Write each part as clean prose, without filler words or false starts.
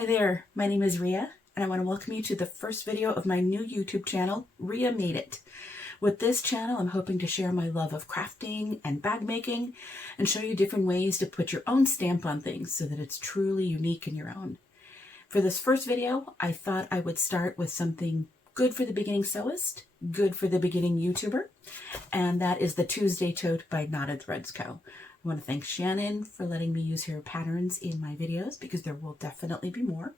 Hi there, my name is Rhea, and I want to welcome you to the first video of my new YouTube channel, Rhea Made It. With this channel, I'm hoping to share my love of crafting and bag making and show you different ways to put your own stamp on things so that it's truly unique and your own. For this first video, I thought I would start with something good for the beginning sewist, good for the beginning YouTuber, and that is the Tuesday Tote by Knotted Threads Co. I want to thank Shannon for letting me use her patterns in my videos because there will definitely be more.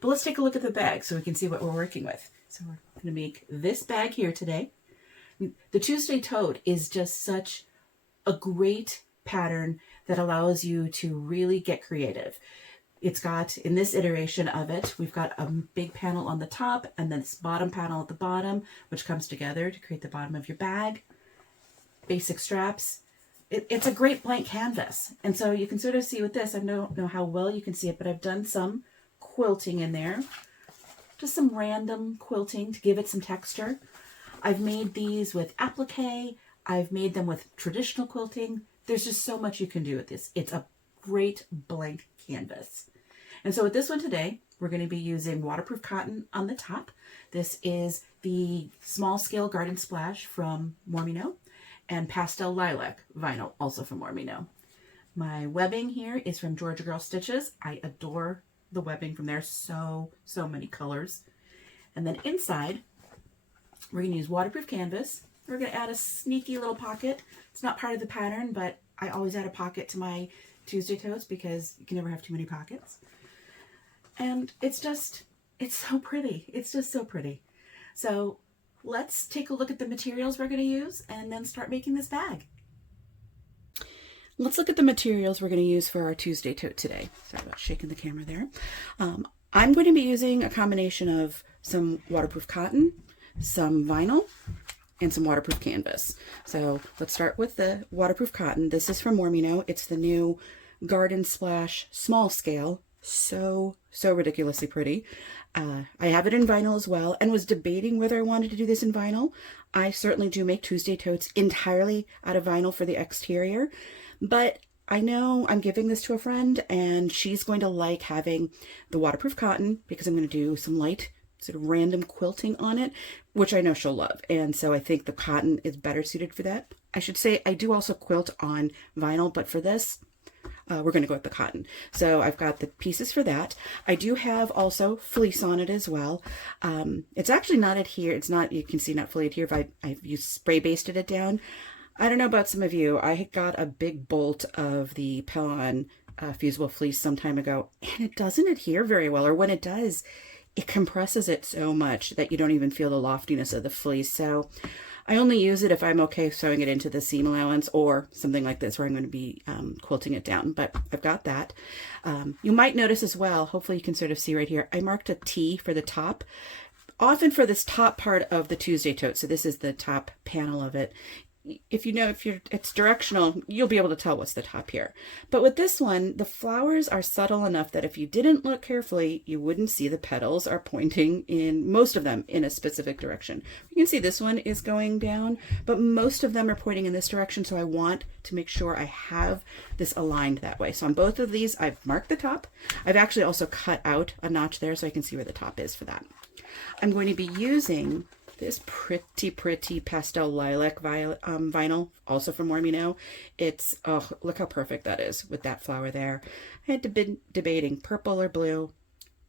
But let's take a look at the bag so we can see what we're working with. So we're going to make this bag here today. The Tuesday Tote is just such a great pattern that allows you to really get creative. It's got, in this iteration of it, we've got a big panel on the top and then this bottom panel at the bottom, which comes together to create the bottom of your bag. Basic straps. It's a great blank canvas. And so you can sort of see with this, I don't know how well you can see it, but I've done some quilting in there. Just some random quilting to give it some texture. I've made these with applique. I've made them with traditional quilting. There's just so much you can do with this. It's a great blank canvas. And so with this one today, we're going to be using waterproof cotton on the top. This is the small scale garden splash from Mormino, and pastel lilac vinyl, also from Mormino. My webbing here is from Georgia Girl Stitches. I adore the webbing from there. So many colors. And then inside, we're going to use waterproof canvas. We're going to add a sneaky little pocket. It's not part of the pattern, but I always add a pocket to my Tuesday Totes because you can never have too many pockets. And it's so pretty. It's just so pretty. So let's take a look at the materials we're going to use and then start making this bag. Let's look at the materials we're going to use for our Tuesday Tote today. Sorry about shaking the camera there. I'm going to be using a combination of some waterproof cotton, some vinyl, and some waterproof canvas. So let's start with the waterproof cotton. This is from Mormino. It's the new Garden Splash small scale. So ridiculously pretty. I have it in vinyl as well and was debating whether I wanted to do this in vinyl. I certainly do make Tuesday Totes entirely out of vinyl for the exterior, but I know I'm giving this to a friend and she's going to like having the waterproof cotton because I'm going to do some light sort of random quilting on it, which I know she'll love. And so I think the cotton is better suited for that. I should say I do also quilt on vinyl, but for this, we're going to go with the cotton. So I've got the pieces for that. I do have also fleece on it as well. It's actually not adhered. It's not, you can see, not fully adhered. I've used spray basted it down. I don't know about some of you. I got a big bolt of the Pellon fusible fleece some time ago, and it doesn't adhere very well. Or when it does, it compresses it so much that you don't even feel the loftiness of the fleece. So I only use it if I'm okay sewing it into the seam allowance or something like this where I'm going to be quilting it down, but I've got that. You might notice as well, hopefully you can sort of see right here, I marked a T for the top, often for this top part of the Tuesday Tote. So this is the top panel of it. If you know, it's directional, you'll be able to tell what's the top here. But with this one, the flowers are subtle enough that if you didn't look carefully, you wouldn't see the petals are pointing in, most of them, in a specific direction. You can see this one is going down, but most of them are pointing in this direction. So I want to make sure I have this aligned that way. So on both of these, I've marked the top. I've actually also cut out a notch there so I can see where the top is for that. I'm going to be using this pretty pastel lilac vinyl, also from Mormino. It's, oh, look how perfect that is with that flower there. I had to be debating purple or blue.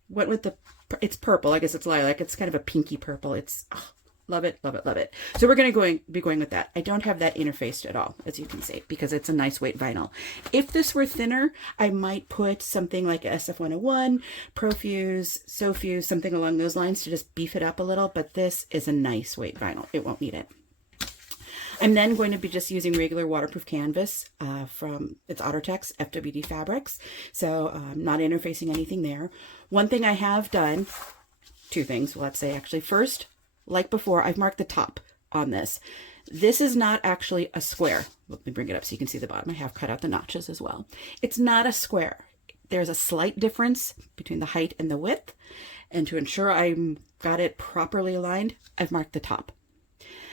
Went with it's purple. I guess it's lilac. It's kind of a pinky purple. It's, oh, love it, love it, love it. So we're going to be going with that. I don't have that interfaced at all, as you can see, because it's a nice weight vinyl. If this were thinner, I might put something like SF101, Profuse, SoFuse, something along those lines to just beef it up a little, but this is a nice weight vinyl. It won't need it. I'm then going to be just using regular waterproof canvas from its Ottertex FWD Fabrics, so I'm not interfacing anything there. One thing I have done, two things, let's say actually. First, like before, I've marked the top on this. This is not actually a square. Let me bring it up so you can see the bottom. I have cut out the notches as well. It's not a square. There's a slight difference between the height and the width. And to ensure I got it properly aligned, I've marked the top.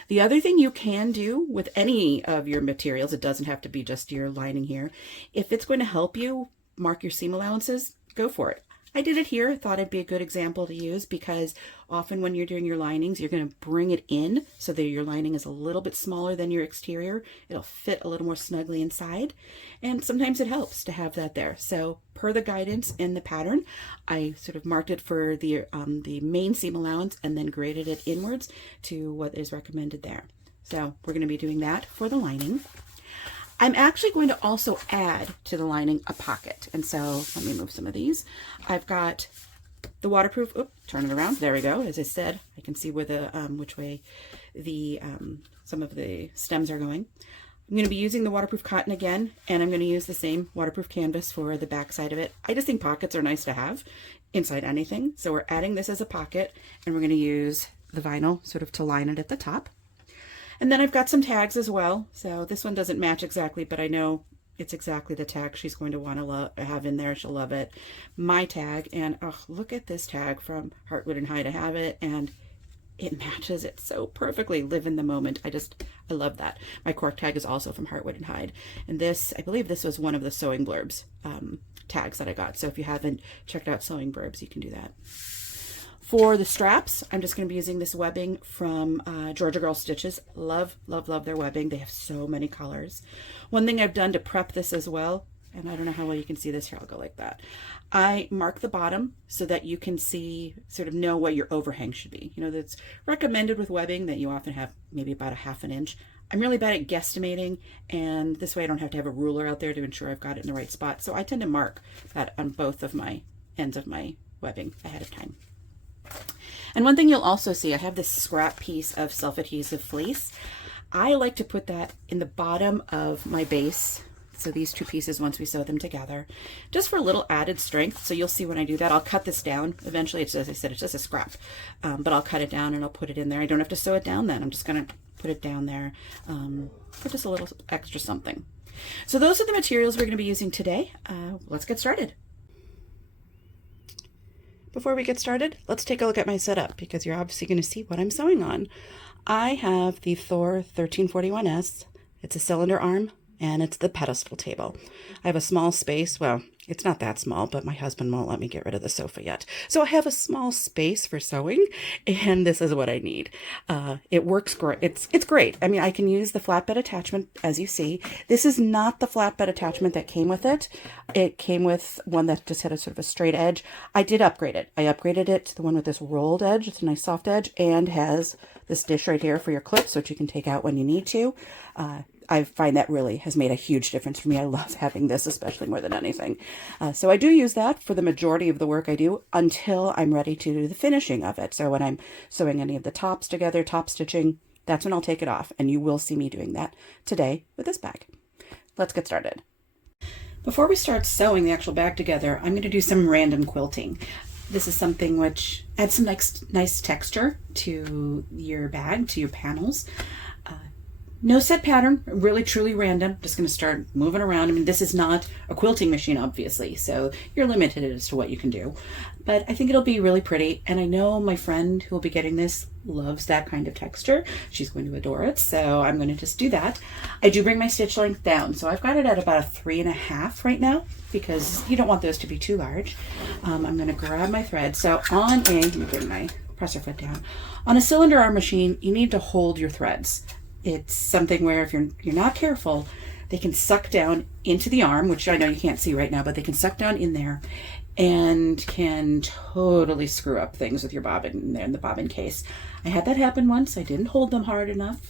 The other thing you can do with any of your materials, it doesn't have to be just your lining here. If it's going to help you mark your seam allowances, go for it. I did it here. Thought it'd be a good example to use because often when you're doing your linings, you're going to bring it in so that your lining is a little bit smaller than your exterior. It'll fit a little more snugly inside. And sometimes it helps to have that there. So per the guidance in the pattern, I sort of marked it for the main seam allowance and then graded it inwards to what is recommended there. So we're going to be doing that for the lining. I'm actually going to also add to the lining a pocket. And so let me move some of these. I've got the waterproof, turn it around. There we go. As I said, I can see where the, which way the, some of the stems are going. I'm going to be using the waterproof cotton again, and I'm going to use the same waterproof canvas for the back side of it. I just think pockets are nice to have inside anything. So we're adding this as a pocket, and we're going to use the vinyl sort of to line it at the top. And then I've got some tags as well. So this one doesn't match exactly, but I know it's exactly the tag she's going to want to have in there. She'll love it. My tag, and oh, look at this tag from Heartwood and Hide. I have it, and it matches it so perfectly. Live in the moment. I love that. My cork tag is also from Heartwood and Hide. And this, I believe this was one of the Sewing Blurbs tags that I got. So if you haven't checked out Sewing Blurbs, you can do that. For the straps, I'm just going to be using this webbing from Georgia Girl Stitches. Love, love, love their webbing. They have so many colors. One thing I've done to prep this as well, and I don't know how well you can see this here, I'll go like that. I mark the bottom so that you can see, sort of know what your overhang should be. You know, that's recommended with webbing that you often have maybe about a ½ inch. I'm really bad at guesstimating, and this way I don't have to have a ruler out there to ensure I've got it in the right spot. So I tend to mark that on both of my ends of my webbing ahead of time. And one thing you'll also see, I have this scrap piece of self-adhesive fleece. I like to put that in the bottom of my base. So these two pieces, once we sew them together, just for a little added strength. So you'll see when I do that, I'll cut this down. Eventually, it's, as I said, it's just a scrap, but I'll cut it down and I'll put it in there. I don't have to sew it down then. I'm just going to put it down there for just a little extra something. So those are the materials we're going to be using today. Let's get started. Before we get started, let's take a look at my setup because you're obviously going to see what I'm sewing on. I have the Thor 1341S. It's a cylinder arm and it's the pedestal table. I have a small space. Well, it's not that small, but my husband won't let me get rid of the sofa yet. So I have a small space for sewing, and this is what I need. It works great. It's great. I mean, I can use the flatbed attachment, as you see. This is not the flatbed attachment that came with it. It came with one that just had a sort of a straight edge. I did upgrade it. I upgraded it to the one with this rolled edge. It's a nice soft edge and has this dish right here for your clips, which you can take out when you need to. I find that really has made a huge difference for me. I love having this, especially more than anything. So I do use that for the majority of the work I do until I'm ready to do the finishing of it. So when I'm sewing any of the tops together, top stitching, that's when I'll take it off. And you will see me doing that today with this bag. Let's get started. Before we start sewing the actual bag together, I'm going to do some random quilting. This is something which adds some nice texture to your bag, to your panels. No set pattern, really truly random. Just going to start moving around. I mean, this is not a quilting machine, obviously, so you're limited as to what you can do. But I think it'll be really pretty, and I know my friend who will be getting this loves that kind of texture. She's going to adore it, so I'm going to just do that. I do bring my stitch length down, so I've got it at about a 3.5 right now, because you don't want those to be too large. I'm going to grab my thread. So on let me bring my presser foot down. On a cylinder arm machine, you need to hold your threads. It's something where if you're not careful, they can suck down into the arm, which I know you can't see right now, but they can suck down in there and can totally screw up things with your bobbin in there in the bobbin case. I had that happen once. I didn't hold them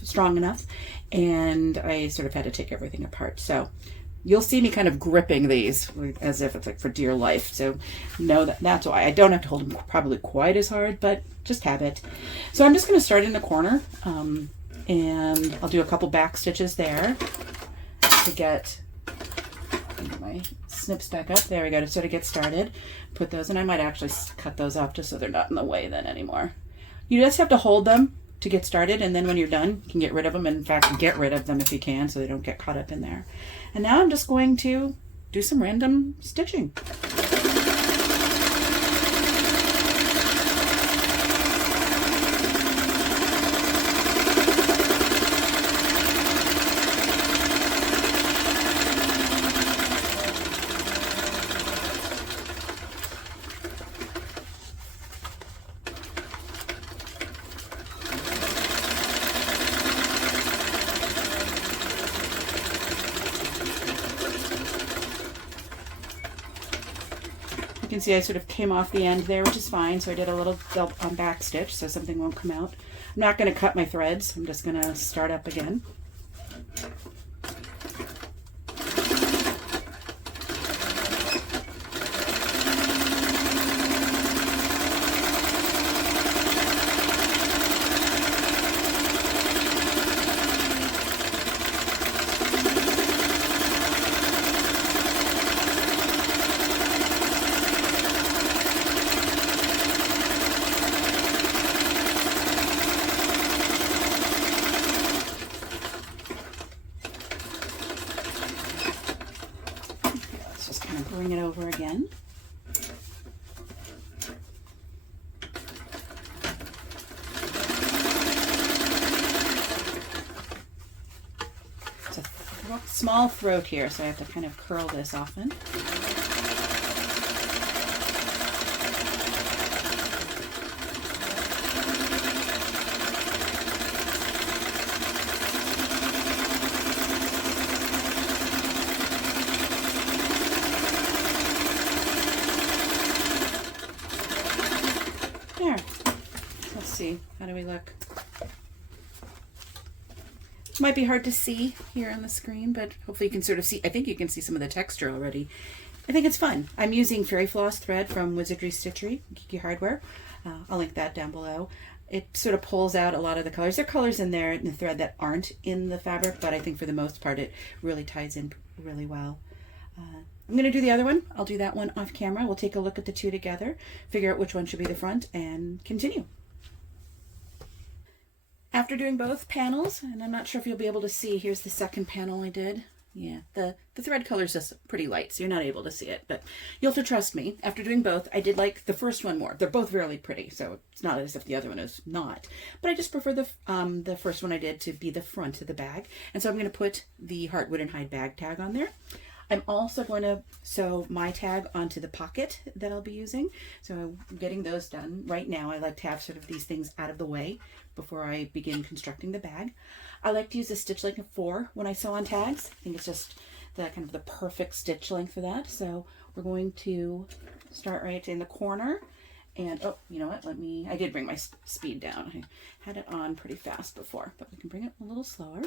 strong enough, and I sort of had to take everything apart. So you'll see me kind of gripping these as if it's like for dear life. So know that's why. I don't have to hold them probably quite as hard, but just habit. So I'm just going to start in the corner. And I'll do a couple back stitches there to get my snips back up. There we go, to sort of get started. Put those in. I might actually cut those off just so they're not in the way then anymore. You just have to hold them to get started, and then when you're done, you can get rid of them. In fact, get rid of them if you can so they don't get caught up in there. And now I'm just going to do some random stitching. can see I sort of came off the end there, which is fine. So I did a little back stitch so something won't come out. I'm not going to cut my threads. I'm just going to start up again. Bring it over again. It's a small throat here, so I have to kind of curl this often. There. Let's see. How do we look? Might be hard to see here on the screen, but hopefully you can sort of see. I think you can see some of the texture already. I think it's fun. I'm using Fairy Floss thread from Wizardry Stitchery, Geeky Hardware. I'll link that down below. It sort of pulls out a lot of the colors. There are colors in there in the thread that aren't in the fabric, but I think for the most part it really ties in really well. I'm going to do the other one. I'll do that one off camera. We'll take a look at the two together, figure out which one should be the front, and continue. After doing both panels, and I'm not sure if you'll be able to see, here's the second panel I did. Yeah, the thread color is just pretty light, so you're not able to see it, but you'll have to trust me. After doing both, I did like the first one more. They're both really pretty, so it's not as if the other one is not. But I just prefer the first one I did to be the front of the bag, and so I'm going to put the Heartwood and Hide bag tag on there. I'm also going to sew my tag onto the pocket that I'll be using. So I'm getting those done right now. I like to have sort of these things out of the way before I begin constructing the bag. I like to use a stitch length of 4 when I sew on tags. I think it's just the kind of the perfect stitch length for that. So we're going to start right in the corner. And oh, you know what? I did bring my speed down. I had it on pretty fast before, but we can bring it a little slower.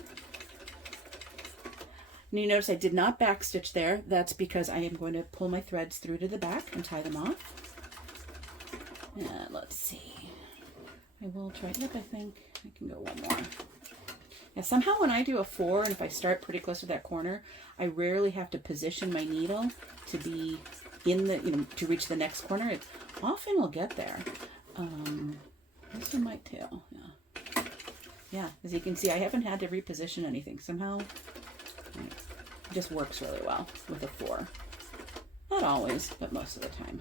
And you notice I did not back stitch there. That's because I am going to pull my threads through to the back and tie them off. And let's see. I will try, yep, I think I can go one more. Now somehow when I do a 4, and if I start pretty close to that corner, I rarely have to position my needle to be in the, to reach the next corner. It often will get there. This one might too, yeah. Yeah, as you can see, I haven't had to reposition anything. Somehow, it just works really well with a 4. Not always, but most of the time.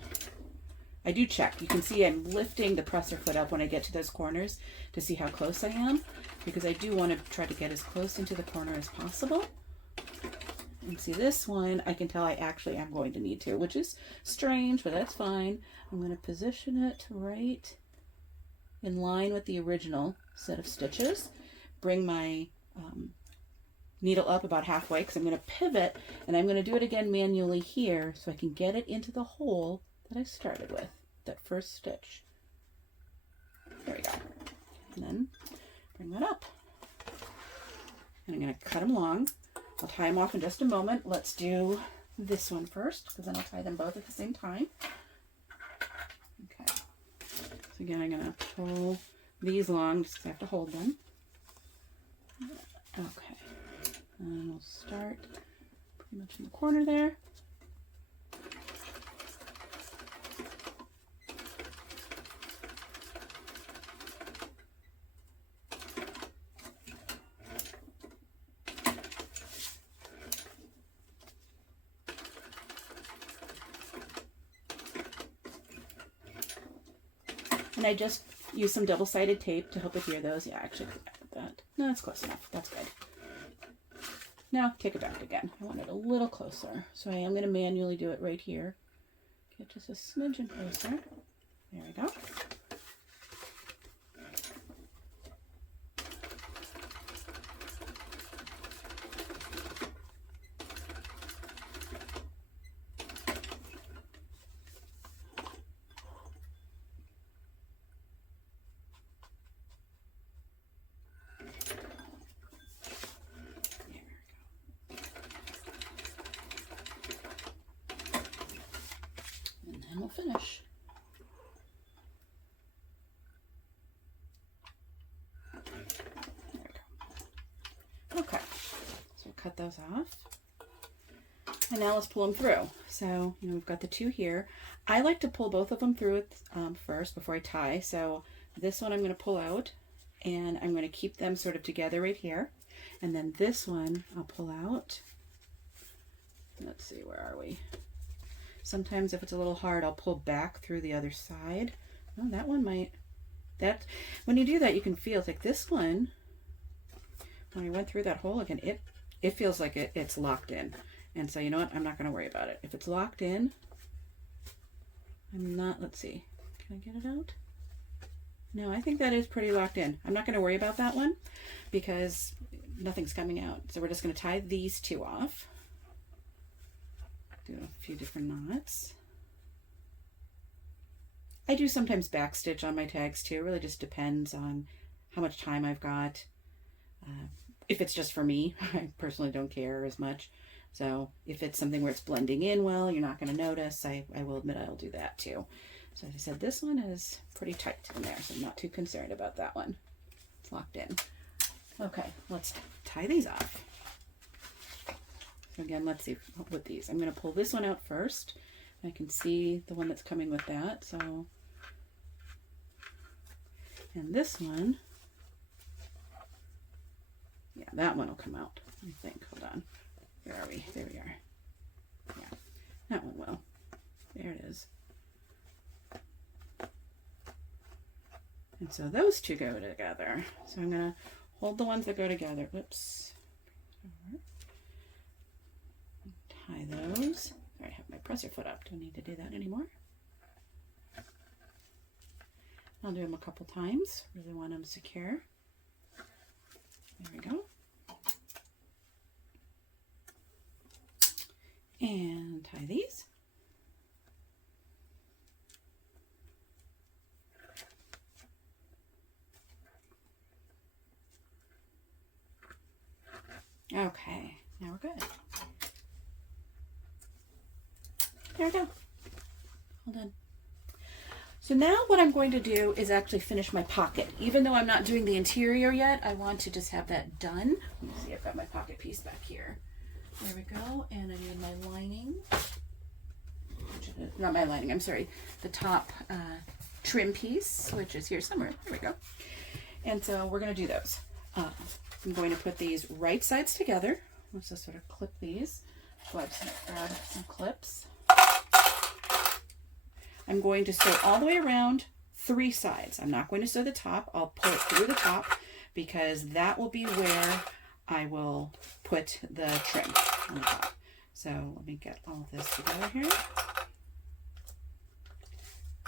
I do check. You can see I'm lifting the presser foot up when I get to those corners to see how close I am, because I do want to try to get as close into the corner as possible. And see, this one, I can tell I actually am going to need to, which is strange, but that's fine. I'm going to position it right in line with the original set of stitches. Bring my needle up about halfway, because I'm going to pivot, and I'm going to do it again manually here so I can get it into the hole that I started with, that first stitch. There we go. And then bring that up. And I'm going to cut them long. I'll tie them off in just a moment. Let's do this one first, because then I'll tie them both at the same time. Okay. So again, I'm going to pull these long just because I have to hold them. Okay. And we'll start pretty much in the corner there. And I just use some double-sided tape to help adhere those. Yeah, actually, that. No, that's close enough. That's good. Now, take it back again. I want it a little closer. So I am going to manually do it right here. Get just a smidgen closer. There we go. then we'll finish. There we go. Okay, so we'll cut those off. And now let's pull them through. So, we've got the two here. I like to pull both of them through first before I tie. So this one I'm going to pull out, and I'm going to keep them sort of together right here. And then this one I'll pull out. Let's see, where are we? Sometimes if it's a little hard, I'll pull back through the other side. Oh, that one might. When you do that, you can feel it's like this one. When I went through that hole again, it feels like it's locked in. And so, you know what? I'm not going to worry about it. If it's locked in, I'm not, let's see. Can I get it out? No, I think that is pretty locked in. I'm not going to worry about that one because nothing's coming out. So we're just going to tie these two off. Do a few different knots. I do sometimes backstitch on my tags too. It really just depends on how much time I've got. If it's just for me, I personally don't care as much. So if it's something where it's blending in well, you're not going to notice, I will admit I'll do that too. So as I said, this one is pretty tight in there, so I'm not too concerned about that one. It's locked in. Okay, let's tie these off. So again, let's see with these. I'm going to pull this one out first. I can see the one that's coming with that. So, and this one, yeah, that one will come out, I think. Hold on. Where are we? There we are. Yeah, that one will. There it is. And so those two go together. So I'm going to hold the ones that go together. Whoops. Tie those. I have my presser foot up. Don't need to do that anymore. I'll do them a couple times. Really want them secure. There we go. And tie these. Okay, now we're good. There we go. Hold on. So now what I'm going to do is actually finish my pocket. Even though I'm not doing the interior yet, I want to just have that done. Let me see, I've got my pocket piece back here. There we go, and I need my lining. Not my lining, I'm sorry. The top trim piece, which is here somewhere. There we go. And so we're going to do those. I'm going to put these right sides together. Let's just sort of clip these. So I've grabbed some clips. I'm going to sew all the way around 3 sides. I'm not going to sew the top. I'll pull it through the top because that will be where I will put the trim on the top. So let me get all of this together here.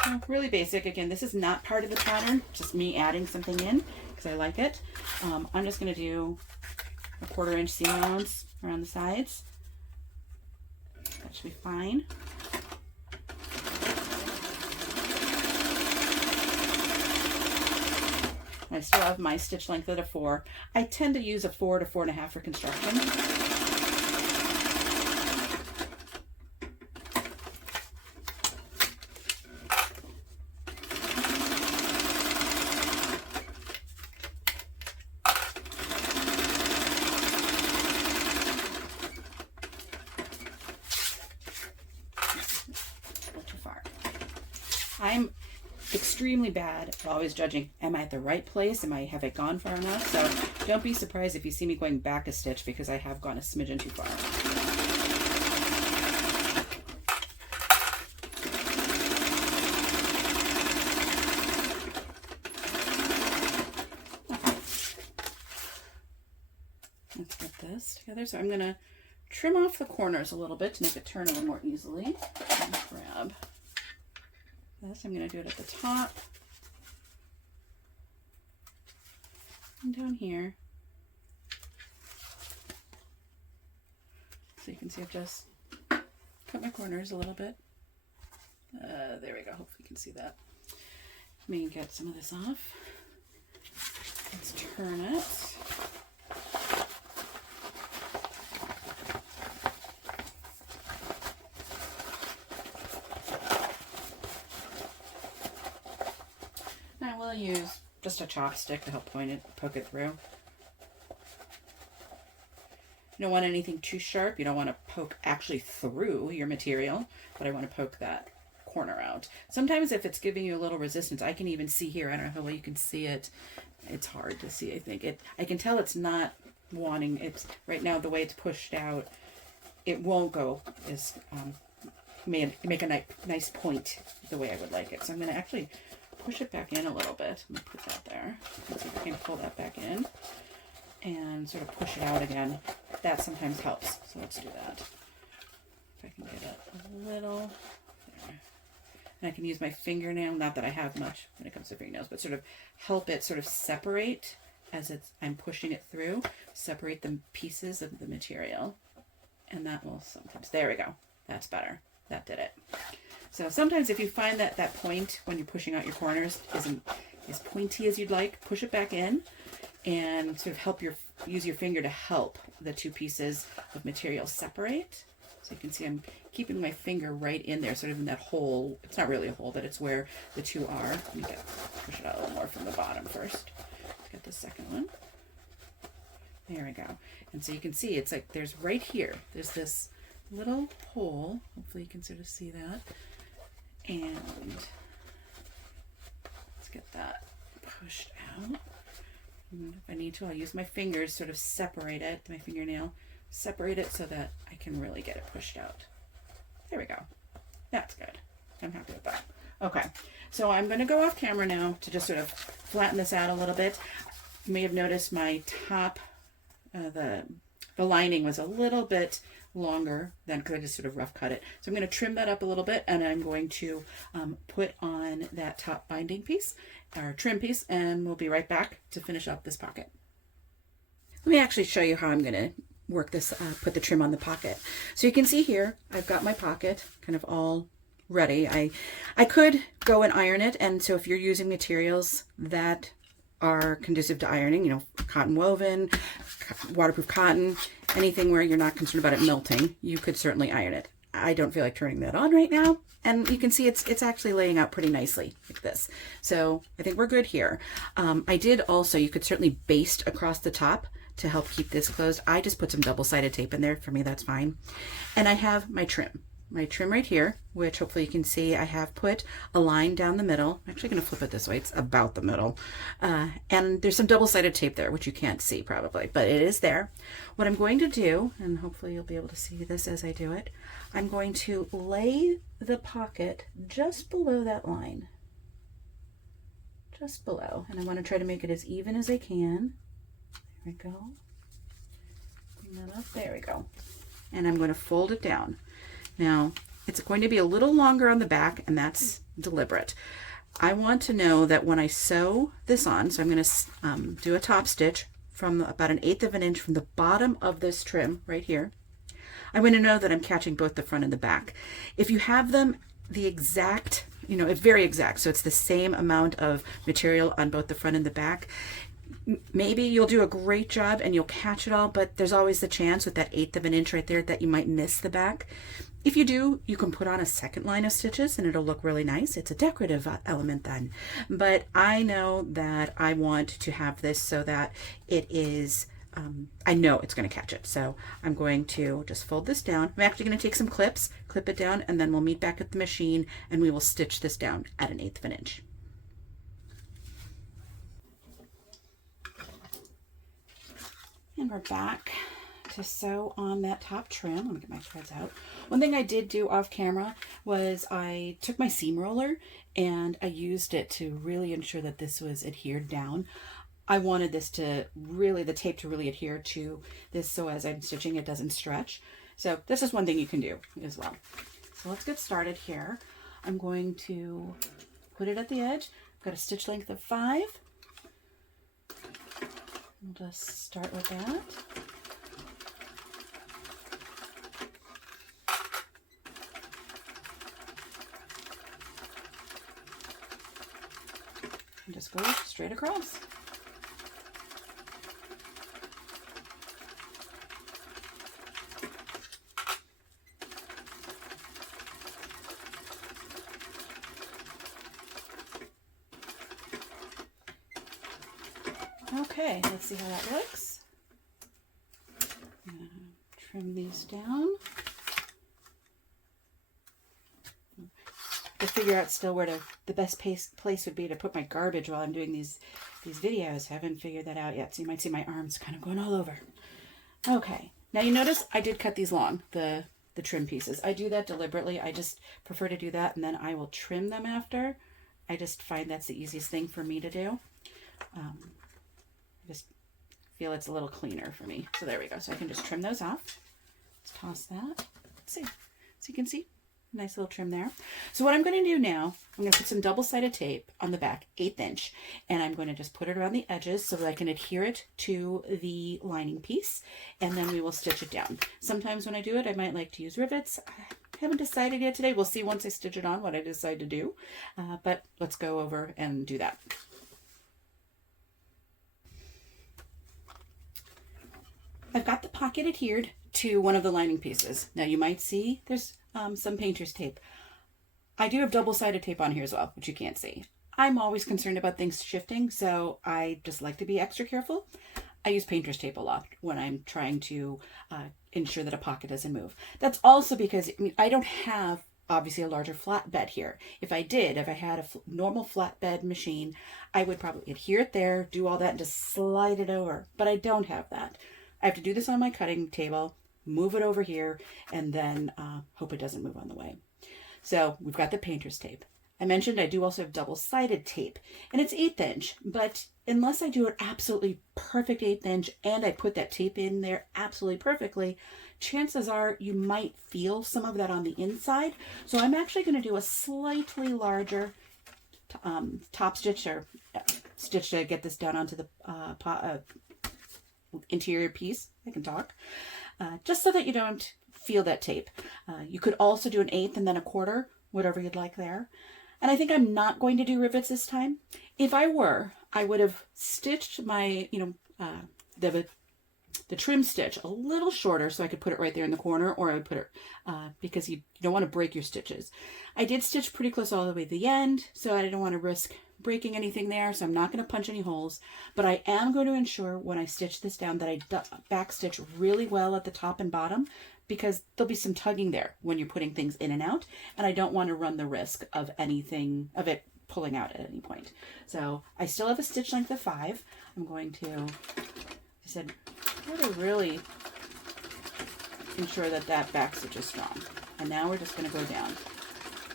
So really basic. Again, this is not part of the pattern, just me adding something in because I like it. I'm just going to do a 1/4 inch seam allowance around the sides. That should be fine. I still have my stitch length at a 4. I tend to use a 4 to 4.5 for construction. Not too far. I'm extremely bad at always judging, am I at the right place? Have I gone far enough? So don't be surprised if you see me going back a stitch because I have gone a smidgen too far. Okay. Let's get this together. So I'm going to trim off the corners a little bit to make it turn a little more easily. Grab this. I'm going to do it at the top and down here. So you can see I've just cut my corners a little bit. There we go. Hopefully you can see that. Let me get some of this off. Let's turn it. use just a chopstick to help poke it through. You don't want anything too sharp. You don't want to poke actually through your material, but I want to poke that corner out. Sometimes if it's giving you a little resistance, I can even see here, I don't know how well you can see it. It's hard to see, I think. I can tell it's not wanting, it's right now the way it's pushed out, it won't go as, make a nice point the way I would like it. So I'm going to actually push it back in a little bit. I'm going to put that there. Let's see if I can pull that back in and sort of push it out again. That sometimes helps. So let's do that. If I can get it a little there. And I can use my fingernail, not that I have much when it comes to fingernails, but sort of help it sort of separate as I'm pushing it through, separate the pieces of the material. And that will sometimes, there we go. That's better. That did it. So sometimes if you find that that point when you're pushing out your corners isn't as pointy as you'd like, push it back in and sort of use your finger to help the two pieces of material separate. So you can see I'm keeping my finger right in there, sort of in that hole. It's not really a hole, but it's where the two are. Let me push it out a little more from the bottom first. Let's get the second one. There we go. And so you can see it's like there's right here, there's this little hole. Hopefully you can sort of see that. And let's get that pushed out. And if I need to, I'll use my fingers, sort of separate it, my fingernail, separate it so that I can really get it pushed out. There we go. That's good. I'm happy with that. Okay, so I'm going to go off camera now to just sort of flatten this out a little bit. You may have noticed my top, the lining was a little bit longer than, because I just sort of rough cut it. So I'm going to trim that up a little bit, and I'm going to put on that top binding piece, or trim piece, and we'll be right back to finish up this pocket. Let me actually show you how I'm going to work this, put the trim on the pocket. So you can see here, I've got my pocket kind of all ready. I could go and iron it, and so if you're using materials that are conducive to ironing, you know, cotton woven, waterproof cotton, anything where you're not concerned about it melting, you could certainly iron it. I don't feel like turning that on right now, and you can see it's actually laying out pretty nicely like this. So I think we're good here. I did also, you could certainly baste across the top to help keep this closed. I just put some double-sided tape in there. For me, that's fine. And I have my trim right here, which hopefully you can see. I have put a line down the middle. I'm actually going to flip it this way. It's about the middle. And there's some double-sided tape there, which you can't see probably, but it is there. What I'm going to do, and hopefully you'll be able to see this as I do it, I'm going to lay the pocket just below that line. Just below. And I want to try to make it as even as I can. There we go. Bring that up. There we go. And I'm going to fold it down. Now, it's going to be a little longer on the back, and that's deliberate. I want to know that when I sew this on, so I'm going to do a top stitch from about 1/8 of an inch from the bottom of this trim right here. I want to know that I'm catching both the front and the back. If you have them the exact, you know, very exact, so it's the same amount of material on both the front and the back, maybe you'll do a great job and you'll catch it all, but there's always the chance with that 1/8 of an inch right there that you might miss the back. If you do, you can put on a second line of stitches and it'll look really nice. It's a decorative element then. But I know that I want to have this so that it is, I know it's going to catch it. So I'm going to just fold this down. I'm actually going to take some clips, clip it down, and then we'll meet back at the machine and we will stitch this down at 1/8 of an inch. And we're back to sew on that top trim. Let me get my threads out. One thing I did do off camera was I took my seam roller and I used it to really ensure that this was adhered down. I wanted this to really, the tape to really adhere to this so as I'm stitching it doesn't stretch. So this is one thing you can do as well. So let's get started here. I'm going to put it at the edge. I've got a stitch length of 5. We'll just start with that. And just go straight across. Okay, let's see how that looks. Trim these down. To figure out still where the best place would be to put my garbage while I'm doing these videos. I haven't figured that out yet, so you might see my arms kind of going all over. Okay, now you notice I did cut these long, the trim pieces. I do that deliberately. I just prefer to do that, and then I will trim them after. I just find that's the easiest thing for me to do. I just feel it's a little cleaner for me. So there we go. So I can just trim those off. Let's toss that. Let's see. So you can see, nice little trim there. So what I'm going to do now, I'm going to put some double-sided tape on the back, 1/8 inch, and I'm going to just put it around the edges so that I can adhere it to the lining piece, and then we will stitch it down. Sometimes when I do it, I might like to use rivets. I haven't decided yet today. We'll see once I stitch it on what I decide to do, but let's go over and do that. I've got the pocket adhered to one of the lining pieces. Now you might see there's some painter's tape. I do have double-sided tape on here as well, which you can't see. I'm always concerned about things shifting, so I just like to be extra careful. I use painter's tape a lot when I'm trying to ensure that a pocket doesn't move. That's also because I don't have obviously a larger flatbed here. If I had a normal flatbed machine, I would probably adhere it there, do all that, and just slide it over. But I don't have that. I have to do this on my cutting table, move it over here, and then hope it doesn't move on the way. So we've got the painter's tape. I mentioned I do also have double-sided tape, and it's 1/8 inch, but unless I do an absolutely perfect 1/8 inch and I put that tape in there absolutely perfectly, chances are you might feel some of that on the inside. So I'm actually going to do a slightly larger top stitch or stitch to get this down onto the interior piece. I can talk. Just so that you don't feel that tape. You could also do an 1/8 and then a 1/4, whatever you'd like there. And I think I'm not going to do rivets this time. If I were, I would have stitched my, the trim stitch a little shorter so I could put it right there in the corner, or I would put it, because you don't want to break your stitches. I did stitch pretty close all the way to the end, so I didn't want to risk breaking anything there, so I'm not going to punch any holes, but I am going to ensure when I stitch this down that I back stitch really well at the top and bottom, because there'll be some tugging there when you're putting things in and out, and I don't want to run the risk of it pulling out at any point. So I still have a stitch length of 5. I'm going to, really ensure that back stitch is strong. And now we're just going to go down.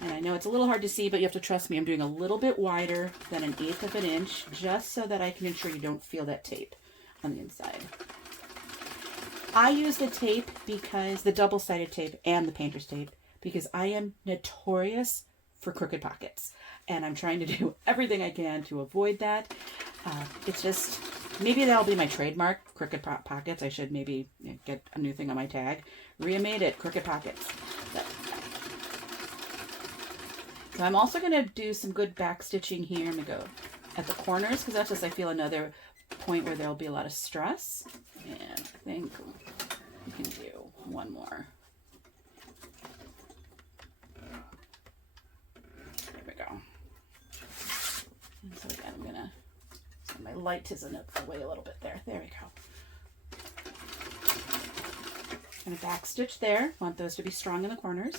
And I know it's a little hard to see, but you have to trust me. I'm doing a little bit wider than 1/8 of an inch, just so that I can ensure you don't feel that tape on the inside. I use the tape because the double-sided tape and the painter's tape, because I am notorious for crooked pockets. And I'm trying to do everything I can to avoid that. It's just, maybe that'll be my trademark, crooked pockets. I should maybe get a new thing on my tag. Ria made it, crooked pockets. So I'm also going to do some good back stitching here. I'm going to go at the corners, because that's just, I feel, another point where there'll be a lot of stress. And I think we can do one more. There we go. And so again, I'm going to, so my light is in the way a little bit there. There we go. I'm going to back stitch there. Want those to be strong in the corners.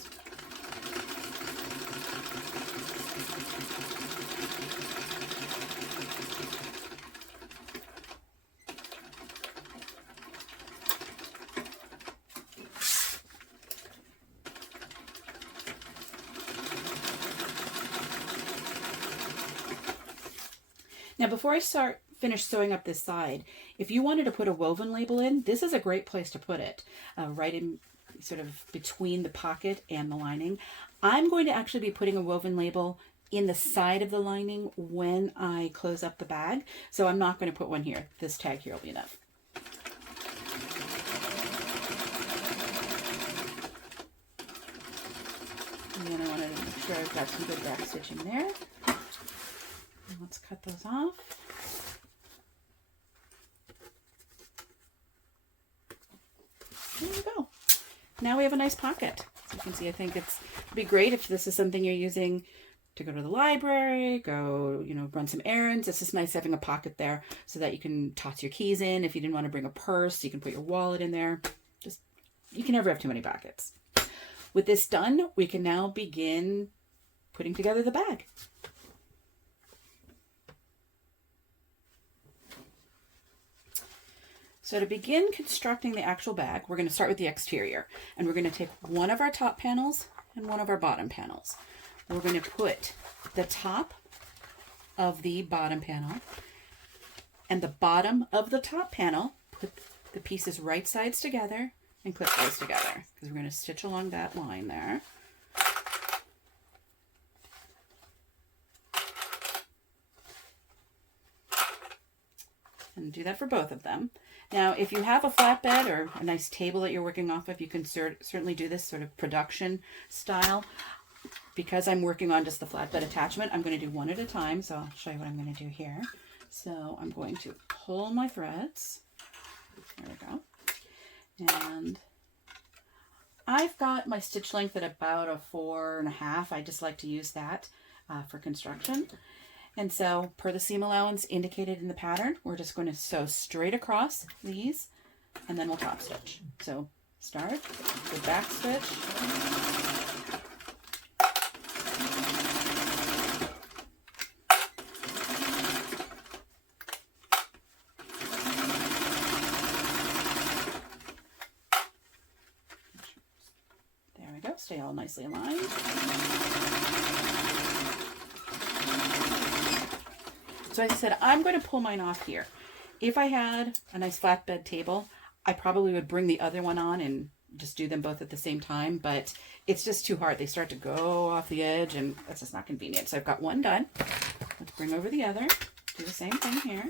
Now, before I finish sewing up this side, if you wanted to put a woven label in, this is a great place to put it, right in sort of between the pocket and the lining. I'm going to actually be putting a woven label in the side of the lining when I close up the bag, so I'm not going to put one here. This tag here will be enough. And then I want to make sure I've got some good back stitching there. Let's cut those off. There we go. Now we have a nice pocket. So you can see, I think it'd be great if this is something you're using to go to the library, go, run some errands. It's just nice having a pocket there so that you can toss your keys in. If you didn't want to bring a purse, you can put your wallet in there. Just, you can never have too many pockets. With this done, we can now begin putting together the bag. So to begin constructing the actual bag, we're going to start with the exterior, and we're going to take one of our top panels and one of our bottom panels. We're going to put the top of the bottom panel and the bottom of the top panel, put the pieces right sides together and clip those together, because we're going to stitch along that line there. And do that for both of them. Now, if you have a flatbed or a nice table that you're working off of, you can certainly do this sort of production style. Because I'm working on just the flatbed attachment, I'm going to do one at a time. So I'll show you what I'm going to do here. So I'm going to pull my threads. There we go. And I've got my stitch length at about a 4.5. I just like to use that for construction. And so per the seam allowance indicated in the pattern, we're just going to sew straight across these, and then we'll top stitch. So start with back stitch. There we go, stay all nicely aligned. So as I said, I'm going to pull mine off here. If I had a nice flatbed table, I probably would bring the other one on and just do them both at the same time, but it's just too hard. They start to go off the edge, and that's just not convenient. So I've got one done. Let's bring over the other. Do the same thing here.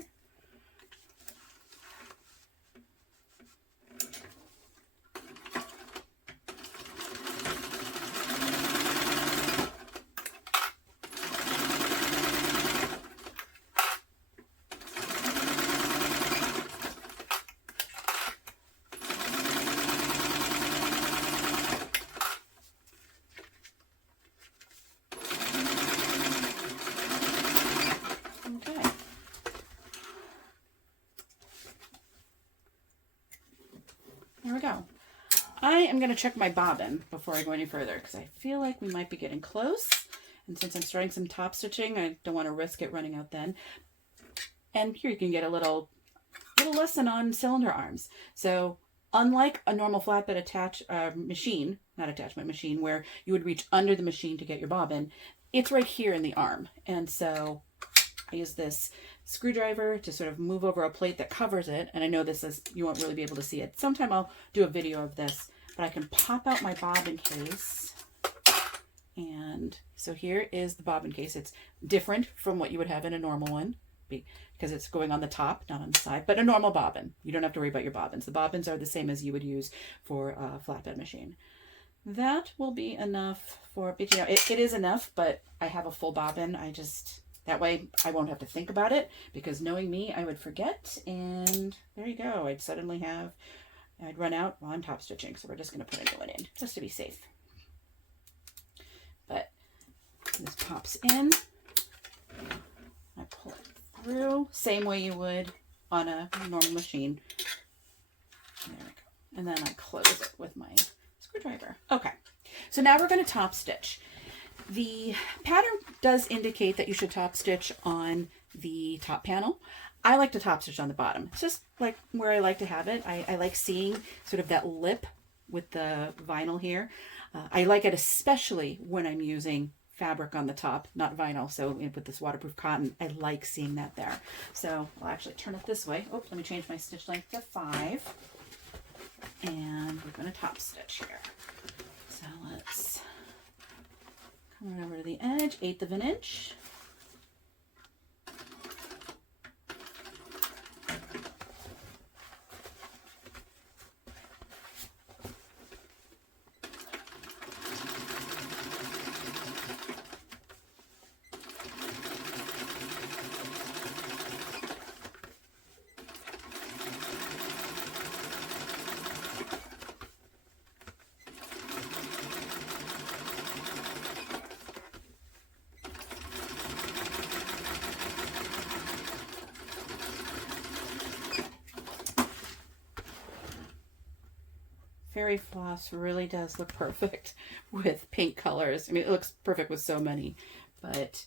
There we go. I am going to check my bobbin before I go any further because I feel like we might be getting close. And since I'm starting some top stitching, I don't want to risk it running out then. And here you can get a little lesson on cylinder arms. So unlike a normal flatbed machine, not attachment machine, where you would reach under the machine to get your bobbin, it's right here in the arm. And so I use this screwdriver to sort of move over a plate that covers it. And I know this is, you won't really be able to see it. Sometime I'll do a video of this, but I can pop out my bobbin case. And so here is the bobbin case. It's different from what you would have in a normal one because it's going on the top, not on the side, but a normal bobbin. You don't have to worry about your bobbins. The bobbins are the same as you would use for a flatbed machine. That will be enough for, you know, it is enough, but I have a full bobbin. That way I won't have to think about it, because knowing me, I would forget. And there you go. I'd run out while I'm top stitching. So we're just going to put a new one in just to be safe. But this pops in. I pull it through, same way you would on a normal machine. There we go. And then I close it with my screwdriver. Okay. So now we're going to top stitch. The pattern does indicate that you should top stitch on the top panel. I like to top stitch on the bottom. It's just like where I like to have it. I like seeing sort of that lip with the vinyl here. I like it especially when I'm using fabric on the top, not vinyl. So with this waterproof cotton, I like seeing that there. So I'll actually turn it this way. Oh, let me change my stitch length to 5. And we're going to top stitch here. So let's come right over to the edge, 1/8 of an inch. fairy floss really does look perfect with pink colors. I mean, it looks perfect with so many, but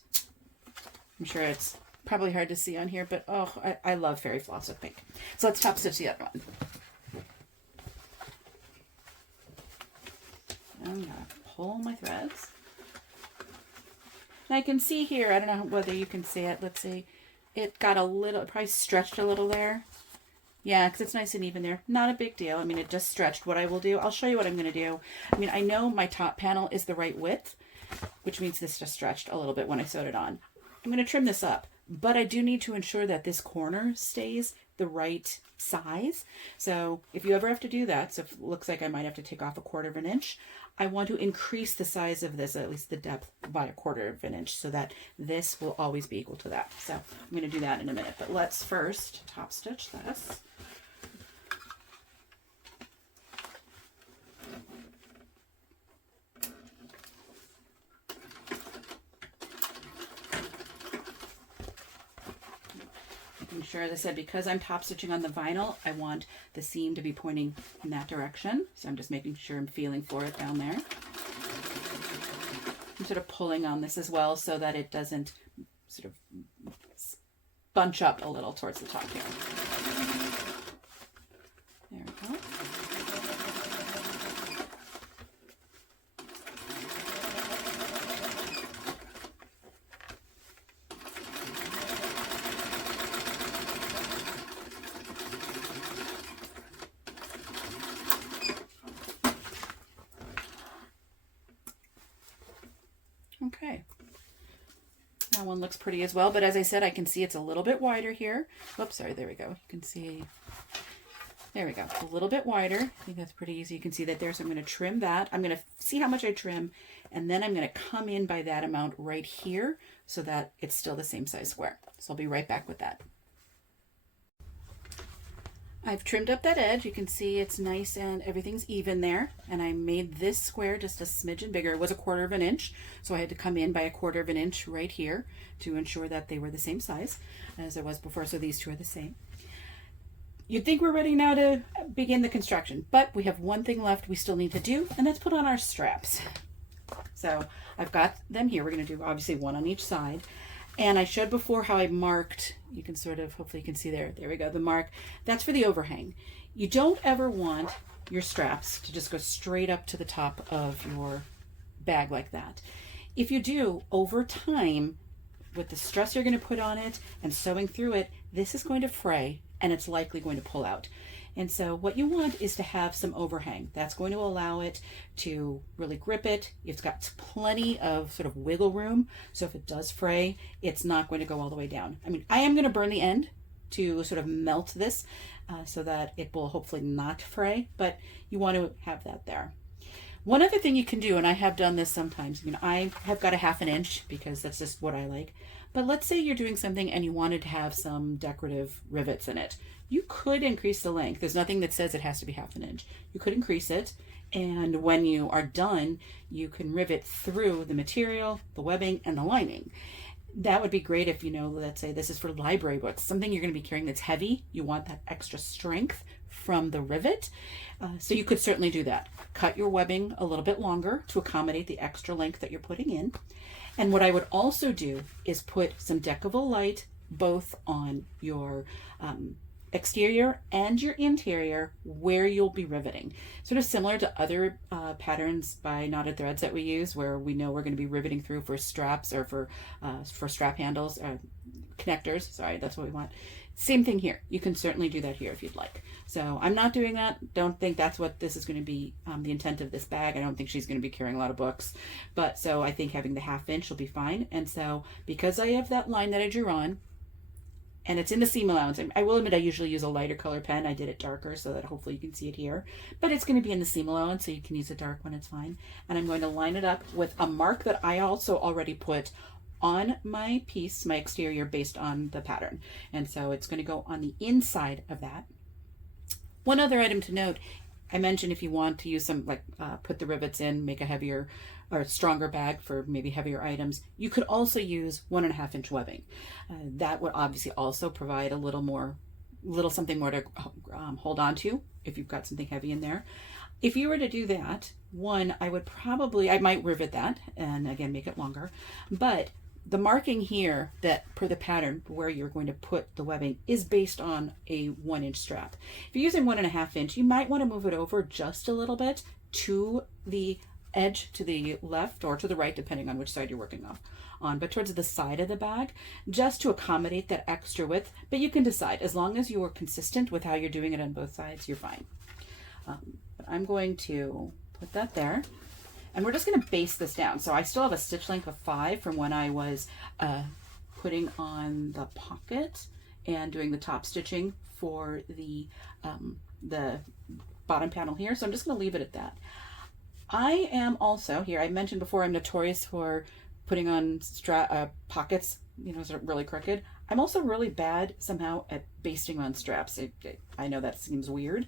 I'm sure it's probably hard to see on here, but oh, I love fairy floss with pink. So let's top stitch the other one. I'm gonna pull my threads. And I can see here, I don't know whether you can see it. Let's see. It got a little, it probably stretched a little there. Yeah, because it's nice and even there. Not a big deal. I mean, it just stretched. What I will do, I'll show you what I'm going to do. I mean, I know my top panel is the right width, which means this just stretched a little bit when I sewed it on. I'm going to trim this up, but I do need to ensure that this corner stays the right size. So if you ever have to do that, so if it looks like I might have to take off 1/4 inch, I want to increase the size of this, at least the depth, by 1/4 inch so that this will always be equal to that. So I'm going to do that in a minute, but let's first top stitch this. Sure, as I said, because I'm top stitching on the vinyl, I want the seam to be pointing in that direction. So I'm just making sure I'm feeling for it down there. I'm sort of pulling on this as well so that it doesn't sort of bunch up a little towards the top here. There we go. Okay, that one looks pretty as well, but as I said, I can see it's a little bit wider here. Whoops, sorry, there we go. You can see, there we go, a little bit wider. I think that's pretty easy. You can see that there, so I'm going to trim that. I'm going to see how much I trim, and then I'm going to come in by that amount right here so that it's still the same size square. So I'll be right back with that. I've trimmed up that edge. You can see it's nice and everything's even there. And I made this square just a smidgen bigger. It was 1/4 inch, so I had to come in by 1/4 inch right here to ensure that they were the same size as it was before. So these two are the same. You'd think we're ready now to begin the construction, but we have one thing left we still need to do, and that's put on our straps. So I've got them here. We're going to do obviously one on each side. And I showed before how I marked, you can sort of, hopefully you can see there we go, the mark. That's for the overhang. You don't ever want your straps to just go straight up to the top of your bag like that. If you do, over time, with the stress you're going to put on it and sewing through it, this is going to fray and it's likely going to pull out. And so what you want is to have some overhang. That's going to allow it to really grip it. It's got plenty of sort of wiggle room. So if it does fray, it's not going to go all the way down. I mean, I am going to burn the end to sort of melt this so that it will hopefully not fray, but you want to have that there. One other thing you can do, and I have done this sometimes, I mean, I have got a 1/2 inch because that's just what I like. But let's say you're doing something and you wanted to have some decorative rivets in it. You could increase the length. There's nothing that says it has to be 1/2 inch. You could increase it, and when you are done, you can rivet through the material, the webbing, and the lining. That would be great if, you know, let's say this is for library books, something you're going to be carrying that's heavy. You want that extra strength from the rivet. So you could certainly do that. Cut your webbing a little bit longer to accommodate the extra length that you're putting in. And what I would also do is put some Decavil Light both on your exterior and your interior where you'll be riveting. Sort of similar to other patterns by knotted threads that we use, where we know we're going to be riveting through for straps or for strap handles, connectors. Sorry, that's what we want. Same thing here. You can certainly do that here if you'd like. So I'm not doing that. Don't think that's what this is going to be, the intent of this bag. I don't think she's going to be carrying a lot of books. But so I think having the 1/2 inch will be fine. And so because I have that line that I drew on, and it's in the seam allowance. I will admit I usually use a lighter color pen. I did it darker so that hopefully you can see it here. But it's going to be in the seam allowance, so you can use a dark one, it's fine. And I'm going to line it up with a mark that I also already put on my piece, my exterior, based on the pattern. And so it's going to go on the inside of that. One other item to note, I mentioned if you want to use some, like put the rivets in, make a heavier or stronger bag for maybe heavier items, you could also use 1.5 inch webbing. That would obviously also provide a little something more to hold on to if you've got something heavy in there. If you were to do that, one, I might rivet that and again make it longer, but the marking here that per the pattern where you're going to put the webbing is based on a 1-inch strap. If you're using 1.5 inch, you might want to move it over just a little bit to the edge, to the left or to the right, depending on which side you're working on, but towards the side of the bag, just to accommodate that extra width. But you can decide, as long as you are consistent with how you're doing it on both sides, you're fine. But I'm going to put that there. And we're just going to base this down. So I still have a stitch length of 5 from when I was putting on the pocket and doing the top stitching for the bottom panel here. So I'm just going to leave it at that. I am also, here I mentioned before, I'm notorious for putting on pockets, you know, sort of really crooked. I'm also really bad somehow at basting on straps. I know that seems weird.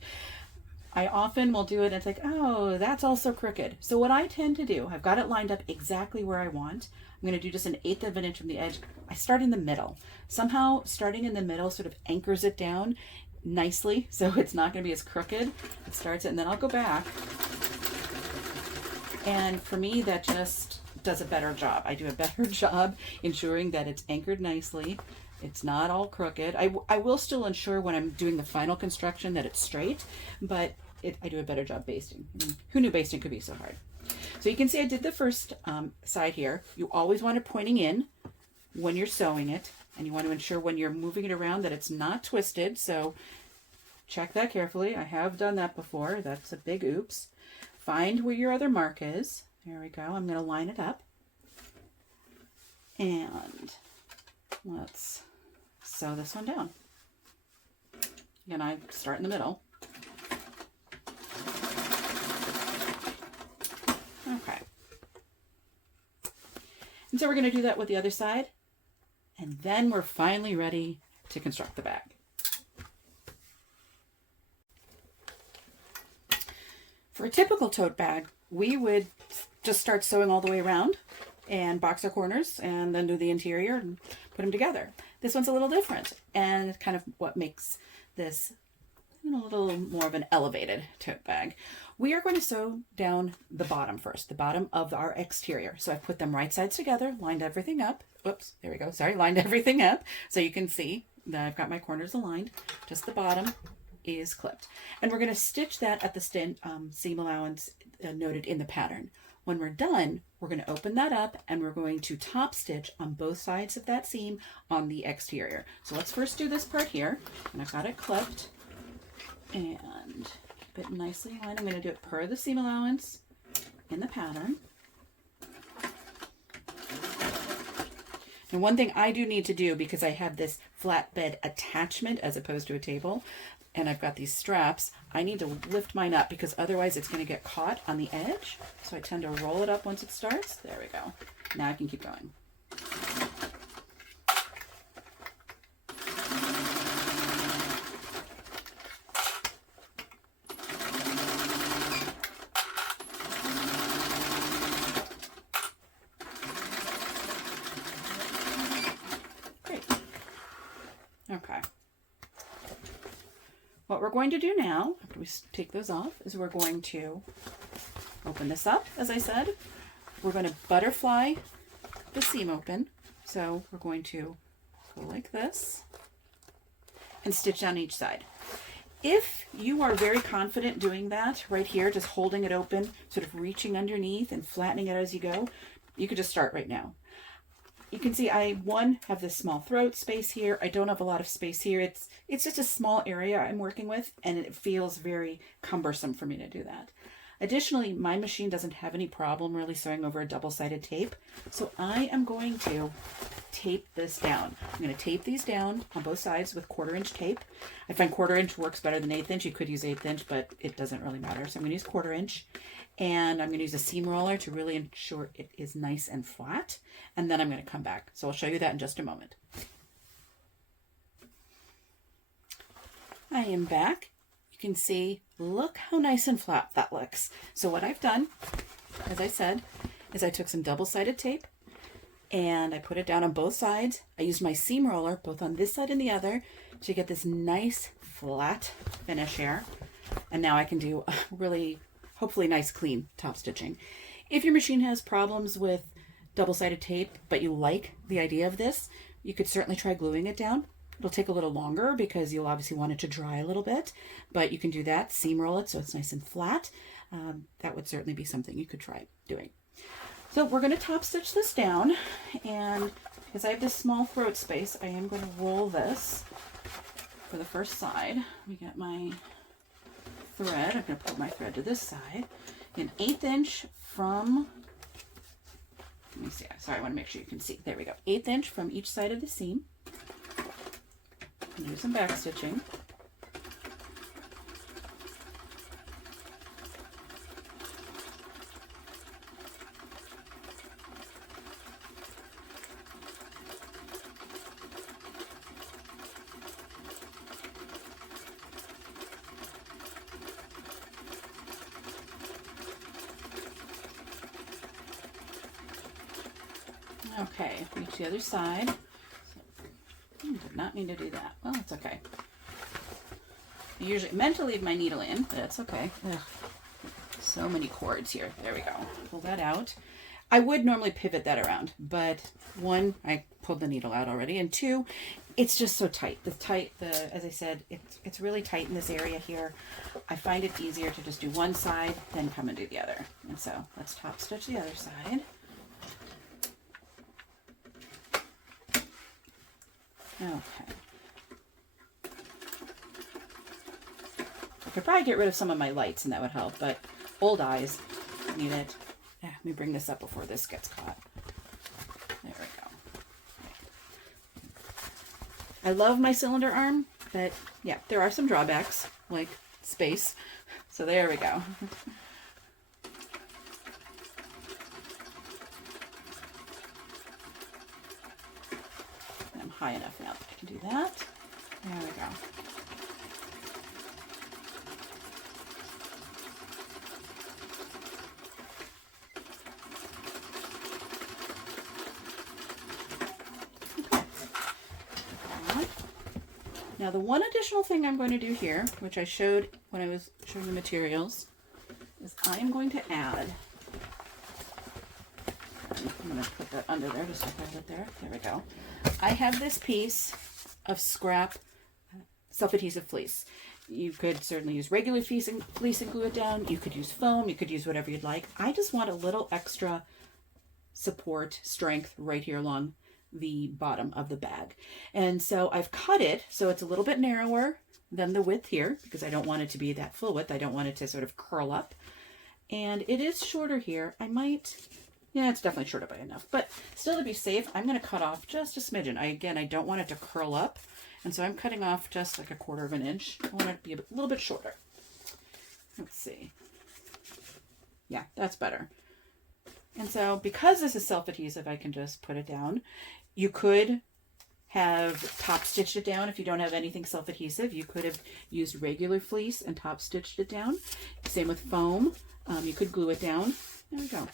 I often will do it and it's like, oh, that's also crooked. So what I tend to do, I've got it lined up exactly where I want. I'm going to do just 1/8 of an inch from the edge. I start in the middle. Somehow starting in the middle sort of anchors it down nicely so it's not going to be as crooked. It starts it and then I'll go back. And for me, that just does a better job. I do a better job ensuring that it's anchored nicely. It's not all crooked. I will still ensure when I'm doing the final construction that it's straight, but I do a better job basting. Who knew basting could be so hard? So you can see I did the first side here. You always want it pointing in when you're sewing it, and you want to ensure when you're moving it around that it's not twisted. So check that carefully. I have done that before. That's a big oops. Find where your other mark is. There we go. I'm going to line it up. And let's sew this one down. Again, I start in the middle. Okay. And so we're going to do that with the other side. And then we're finally ready to construct the bag. For a typical tote bag, we would just start sewing all the way around and box our corners and then do the interior and put them together. This one's a little different, and it's kind of what makes this a little more of an elevated tote bag. We are going to sew down the bottom first, the bottom of our exterior. So I've put them right sides together, lined everything up. Oops, there we go. Sorry, lined everything up. So you can see that I've got my corners aligned. Just the bottom is clipped. And we're going to stitch that at the seam allowance noted in the pattern. When we're done, we're going to open that up and we're going to top stitch on both sides of that seam on the exterior. So let's first do this part here. And I've got it clipped and keep it nicely aligned. I'm going to do it per the seam allowance in the pattern. And one thing I do need to do, because I have this flatbed attachment as opposed to a table, and I've got these straps, I need to lift mine up because otherwise it's going to get caught on the edge. So I tend to roll it up once it starts. There we go. Now I can keep going. Great. Okay. What we're going to do now, after we take those off, is we're going to open this up, as I said. We're going to butterfly the seam open. So we're going to go like this and stitch down each side. If you are very confident doing that right here, just holding it open, sort of reaching underneath and flattening it as you go, you could just start right now. You can see I, have this small throat space here. I don't have a lot of space here. It's just a small area I'm working with, and it feels very cumbersome for me to do that. Additionally, my machine doesn't have any problem really sewing over a double-sided tape, so I am going to tape this down. I'm going to tape these down on both sides with 1/4 inch tape. I find 1/4 inch works better than 1/8 inch. You could use 1/8 inch, but it doesn't really matter. So I'm going to use 1/4 inch. And I'm going to use a seam roller to really ensure it is nice and flat. And then I'm going to come back. So I'll show you that in just a moment. I am back. You can see, look how nice and flat that looks. So what I've done, as I said, is I took some double-sided tape and I put it down on both sides. I used my seam roller, both on this side and the other, to get this nice flat finish here. And now I can do a really hopefully nice, clean top stitching. If your machine has problems with double-sided tape, but you like the idea of this, you could certainly try gluing it down. It'll take a little longer because you'll obviously want it to dry a little bit, but you can do that. Seam roll it so it's nice and flat. That would certainly be something you could try doing. So we're going to top stitch this down, and because I have this small throat space, I am going to roll this for the first side. We got my thread. I'm going to put my thread to this side. An 1/8 inch from, let me see, sorry, I want to make sure you can see. There we go. 1/8 inch from each side of the seam. Do some back stitching. Okay, reach the other side. Did not mean to do that. Well, it's okay. I usually meant to leave my needle in, but that's okay. Ugh. So many cords here. There we go. Pull that out. I would normally pivot that around, but one, I pulled the needle out already, and two, it's just so tight. As I said, it's really tight in this area here. I find it easier to just do one side, then come and do the other. And so let's top stitch the other side. Okay. I could probably get rid of some of my lights and that would help, but old eyes need it. Yeah, let me bring this up before this gets caught. There we go. I love my cylinder arm, but yeah, there are some drawbacks, like space. So there we go. I'm high enough now that I can do that. There we go. Now the one additional thing I'm going to do here, which I showed when I was showing the materials, is I am going to add, I'm going to put that under there just to hold it there. There we go. I have this piece of scrap self-adhesive fleece. You could certainly use regular fleece and glue it down. You could use foam. You could use whatever you'd like. I just want a little extra support, strength right here along the bottom of the bag. And so I've cut it so it's a little bit narrower than the width here because I don't want it to be that full width. I don't want it to sort of curl up. And it is shorter here. I might, yeah, it's definitely shorter by enough, but still to be safe, I'm going to cut off just a smidgen. Again, I don't want it to curl up. And so I'm cutting off just like 1/4 inch. I want it to be a little bit shorter. Let's see. Yeah, that's better. And so because this is self-adhesive, I can just put it down. You could have top stitched it down if you don't have anything self-adhesive. You could have used regular fleece and top stitched it down. Same with foam. You could glue it down. There we go.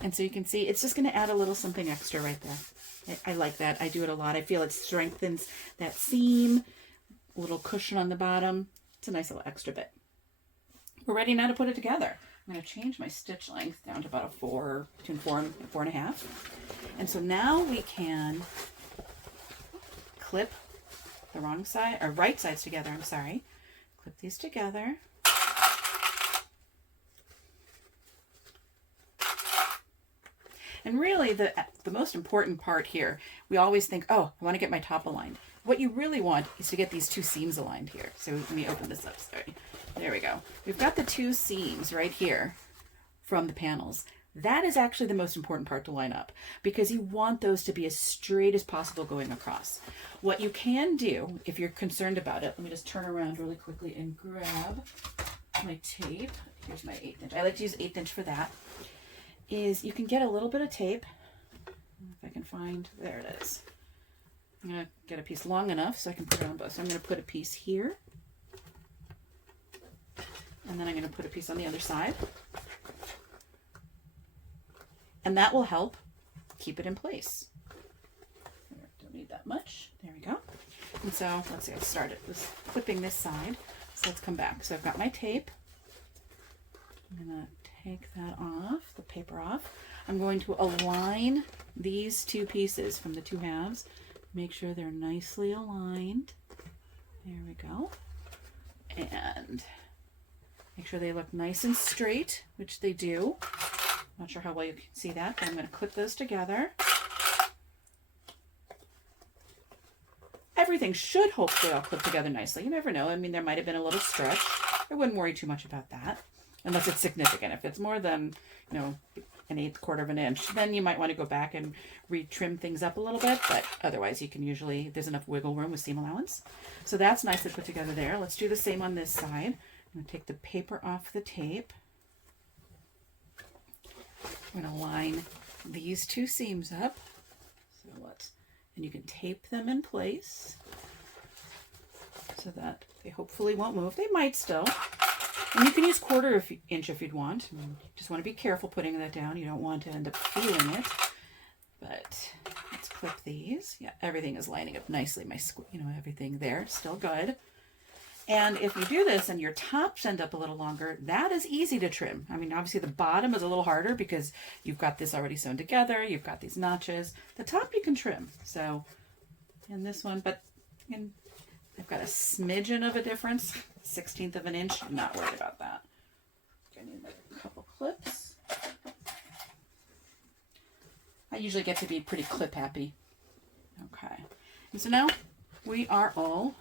And so you can see it's just going to add a little something extra right there. I like that. I do it a lot. I feel it strengthens that seam, a little cushion on the bottom. It's a nice little extra bit. We're ready now to put it together. I'm going to change my stitch length down to about a 4, between 4 and 4.5. And so now we can clip the wrong side, or right sides together, I'm sorry. Clip these together. And really the most important part here, we always think, oh, I want to get my top aligned. What you really want is to get these two seams aligned here. So let me open this up, sorry. There we go. We've got the two seams right here from the panels. That is actually the most important part to line up because you want those to be as straight as possible going across. What you can do, if you're concerned about it, let me just turn around really quickly and grab my tape. Here's my 1/8 inch. I like to use 1/8 inch for that. Is you can get a little bit of tape. If I can find, there it is. I'm going to get a piece long enough so I can put it on both. So I'm going to put a piece here. And then I'm going to put a piece on the other side. And that will help keep it in place. Don't need that much. There we go. And so let's see, I started with clipping this side. So let's come back. So I've got my tape. I'm going to take that off, the paper off. I'm going to align these two pieces from the two halves. Make sure they're nicely aligned. There we go. And make sure they look nice and straight, which they do. Not sure how well you can see that, but I'm going to clip those together. Everything should hopefully all clip together nicely. You never know. I mean, there might have been a little stretch. I wouldn't worry too much about that, unless it's significant. If it's more than, you know, an 1/8 of an inch, then you might want to go back and re-trim things up a little bit, but otherwise you can usually, there's enough wiggle room with seam allowance. So that's nicely put together there. Let's do the same on this side. I'm going to take the paper off the tape. I'm going to line these two seams up. So and you can tape them in place so that they hopefully won't move. They might still. And you can use 1/4 inch if you'd want. You just want to be careful putting that down. You don't want to end up feeling it. But let's clip these. Yeah, everything is lining up nicely. Everything there, still good. And if you do this and your tops end up a little longer, that is easy to trim. I mean, obviously the bottom is a little harder because you've got this already sewn together. You've got these notches. The top you can trim. So, in this one, but I've got a smidgen of a difference, 1/16 of an inch. I'm not worried about that. I need a couple clips. I usually get to be pretty clip happy. Okay. And so now we are all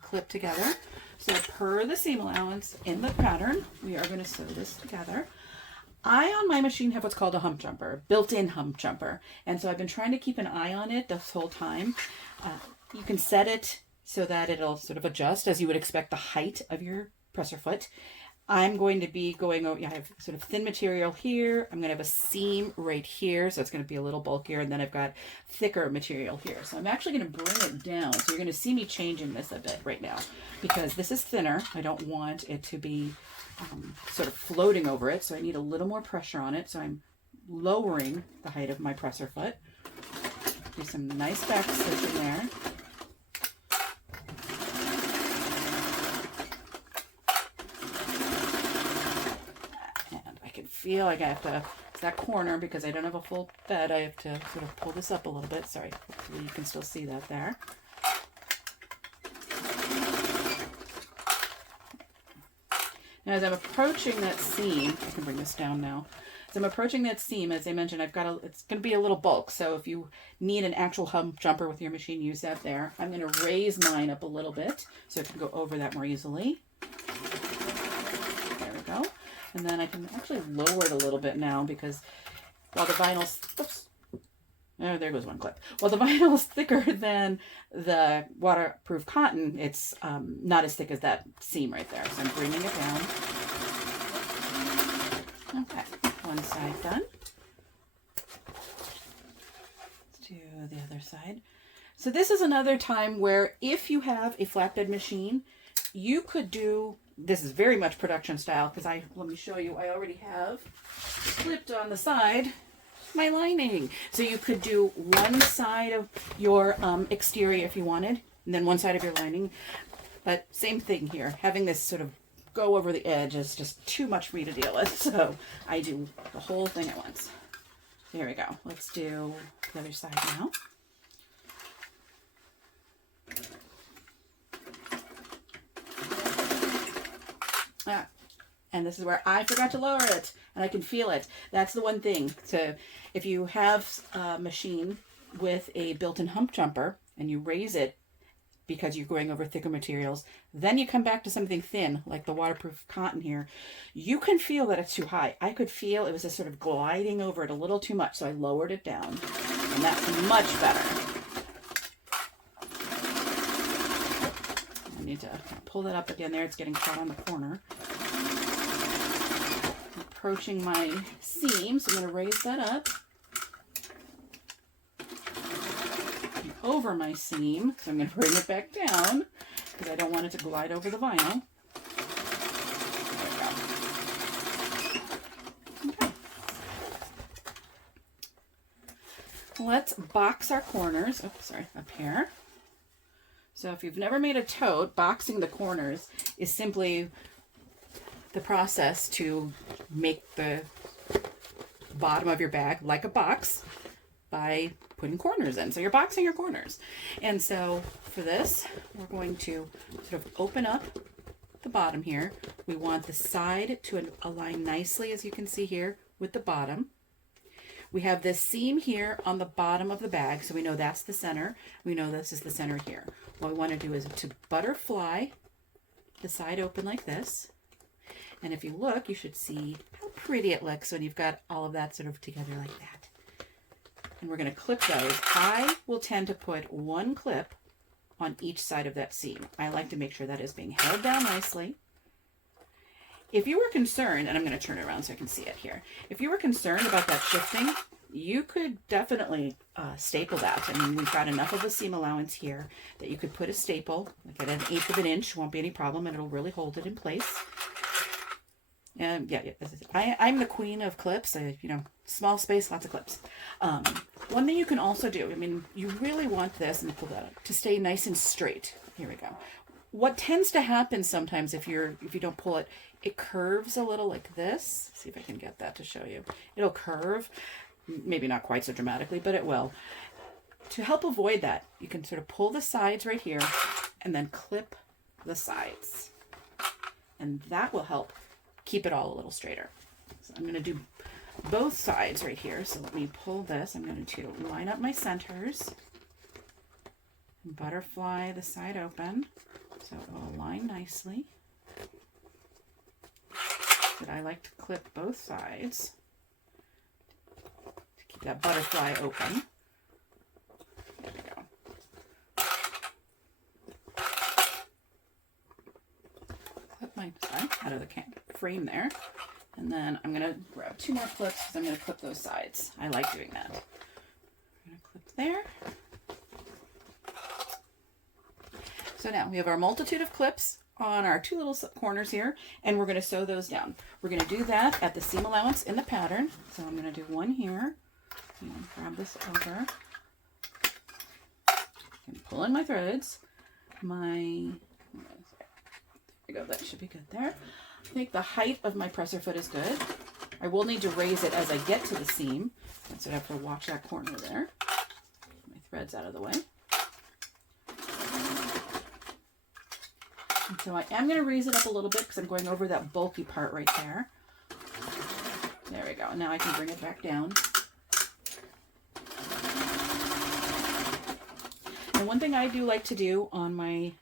clipped together. So per the seam allowance in the pattern, we are going to sew this together. I on my machine have what's called a hump jumper, built-in hump jumper. And so I've been trying to keep an eye on it this whole time. You can set it so that it'll sort of adjust as you would expect the height of your presser foot. I'm going to be going over, I have sort of thin material here. I'm going to have a seam right here, so it's going to be a little bulkier, and then I've got thicker material here. So I'm actually going to bring it down. So you're going to see me changing this a bit right now because this is thinner. I don't want it to be sort of floating over it, so I need a little more pressure on it. So I'm lowering the height of my presser foot. Do some nice back stitching there. Feel like I have to, it's that corner because I don't have a full bed. I have to sort of pull this up a little bit. Sorry, hopefully you can still see that there. Now as I'm approaching that seam, I can bring this down now. As I'm approaching that seam, as I mentioned, it's going to be a little bulk. So if you need an actual hump jumper with your machine, use that there. I'm going to raise mine up a little bit so it can go over that more easily. There we go. And then I can actually lower it a little bit now because while the vinyl's, there goes one clip. While the vinyl is thicker than the waterproof cotton, it's not as thick as that seam right there. So I'm bringing it down. Okay, one side done. Let's do the other side. So this is another time where if you have a flatbed machine, you could do, this is very much production style because let me show you, I already have clipped on the side my lining. So you could do one side of your exterior if you wanted, and then one side of your lining. But same thing here, having this sort of go over the edge is just too much for me to deal with. So I do the whole thing at once. There we go. Let's do the other side now. And this is where I forgot to lower it, and I can feel it. That's the one thing. So if you have a machine with a built-in hump jumper and you raise it because you're going over thicker materials, then you come back to something thin like the waterproof cotton here, you can feel that it's too high. I could feel it was just sort of gliding over it a little too much, so I lowered it down, and that's much better. I need to pull that up again there. It's getting caught on the corner. Approaching my seam, so I'm going to raise that up over my seam. So I'm going to bring it back down because I don't want it to glide over the vinyl. There we go. Okay. Let's box our corners. Oh, sorry, up here. So if you've never made a tote, boxing the corners is simply the process to make the bottom of your bag like a box by putting corners in. So you're boxing your corners. And so for this, we're going to sort of open up the bottom here. We want the side to align nicely, as you can see here, with the bottom. We have this seam here on the bottom of the bag, so we know that's the center. We know this is the center here. What we want to do is to butterfly the side open like this. And if you look, you should see how pretty it looks when you've got all of that sort of together like that. And we're going to clip those. I will tend to put one clip on each side of that seam. I like to make sure that is being held down nicely. If you were concerned, and I'm going to turn it around so I can see it here. If you were concerned about that shifting, you could definitely staple that. I mean, we've got enough of a seam allowance here that you could put a staple, like at 1/8 of an inch, won't be any problem, and it'll really hold it in place. And yeah, I'm the queen of clips. You know, small space, lots of clips. One thing you can also do, I mean, you really want this, and pull that up, to stay nice and straight. Here we go. What tends to happen sometimes if you don't pull it, it curves a little like this. See if I can get that to show you. It'll curve, maybe not quite so dramatically, but it will. To help avoid that, you can sort of pull the sides right here and then clip the sides. And that will help keep it all a little straighter. So I'm going to do both sides right here. So let me pull this. I'm going to line up my centers and butterfly the side open so it will align nicely. But I like to clip both sides to keep that butterfly open. There we go. Clip my side out of the frame there. And then I'm going to grab 2 more clips because I'm going to clip those sides. I like doing that. I'm going to clip there. So now we have our multitude of clips on our 2 little corners here, and we're going to sew those down. We're going to do that at the seam allowance in the pattern. So I'm going to do one here. Grab this over. And pull in my threads. There we go. That should be good there. I think the height of my presser foot is good. I will need to raise it as I get to the seam, so I have to watch that corner there. Get my threads out of the way. And so I am going to raise it up a little bit because I'm going over that bulky part right there. There we go. Now I can bring it back down. And one thing I do like to do on my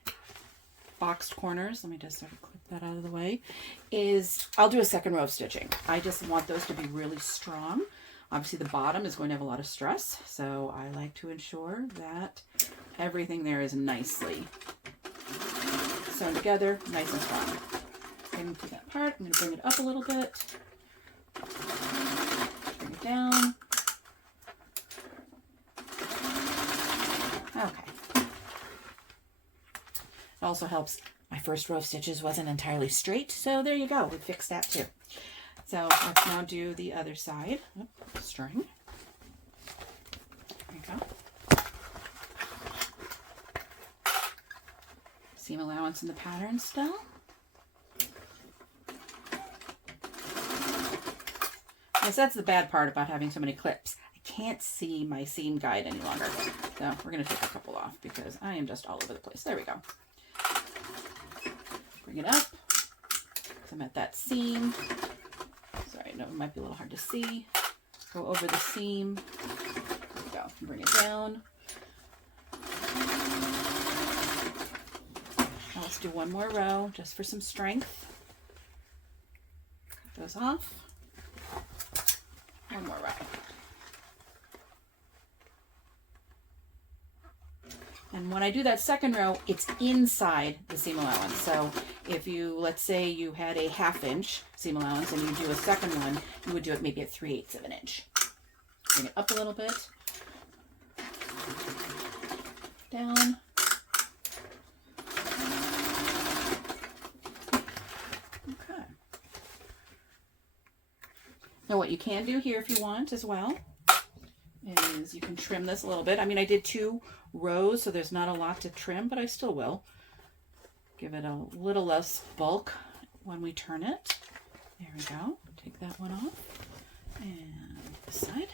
boxed corners, let me just sort of clip that out of the way, is I'll do a second row of stitching. I just want those to be really strong. Obviously the bottom is going to have a lot of stress, so I like to ensure that everything there is nicely sewn together, nice and strong. Going to that part, I'm going to bring it up a little bit, bring it down. Okay. It also helps. My first row of stitches wasn't entirely straight, so there you go. We fixed that too. So let's now do the other side. String. There you go. Seam allowance in the pattern still. Yes, that's the bad part about having so many clips. I can't see my seam guide any longer. So we're going to take a couple off because I am just all over the place. There we go. Bring it up. So I'm at that seam. Sorry, no, it might be a little hard to see. Go over the seam. There we go. Bring it down. Now let's do one more row just for some strength. Cut those off. One more row. And when I do that second row, it's inside the seam allowance. So if you, let's say you had a 1/2 inch seam allowance and you do a second one, you would do it maybe at 3/8 of an inch. Bring it up a little bit. Down. Okay. Now what you can do here if you want as well is you can trim this a little bit. I mean, I did 2 rows, so there's not a lot to trim, but I still will. Give it a little less bulk when we turn it. There we go. Take that one off. And this side.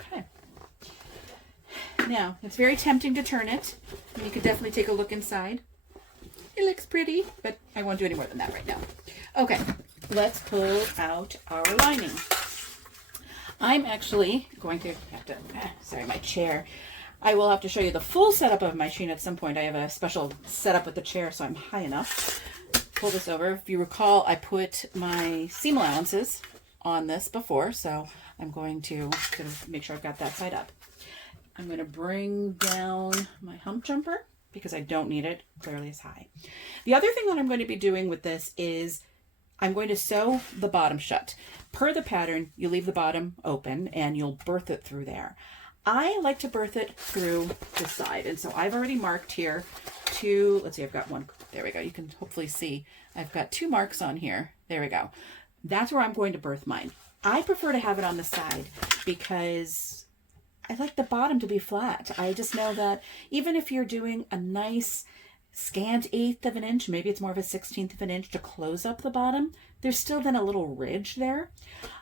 Okay. Now, it's very tempting to turn it. You could definitely take a look inside. It looks pretty, but I won't do any more than that right now. Okay, let's pull out our lining. I'm actually going to have to, sorry, my chair. I will have to show you the full setup of my machine at some point. I have a special setup with the chair, so I'm high enough. Pull this over. If you recall, I put my seam allowances on this before, so I'm going to sort of make sure I've got that side up. I'm going to bring down my hump jumper because I don't need it clearly as high. The other thing that I'm going to be doing with this is I'm going to sew the bottom shut. Per the pattern, you leave the bottom open and you'll birth it through there. I like to birth it through the side. And so I've already marked here two, let's see, I've got one. There we go. You can hopefully see I've got 2 marks on here. There we go. That's where I'm going to birth mine. I prefer to have it on the side because I like the bottom to be flat. I just know that even if you're doing a nice scant 1/8 of an inch, maybe it's more of a 1/16 of an inch to close up the bottom, there's still then a little ridge there.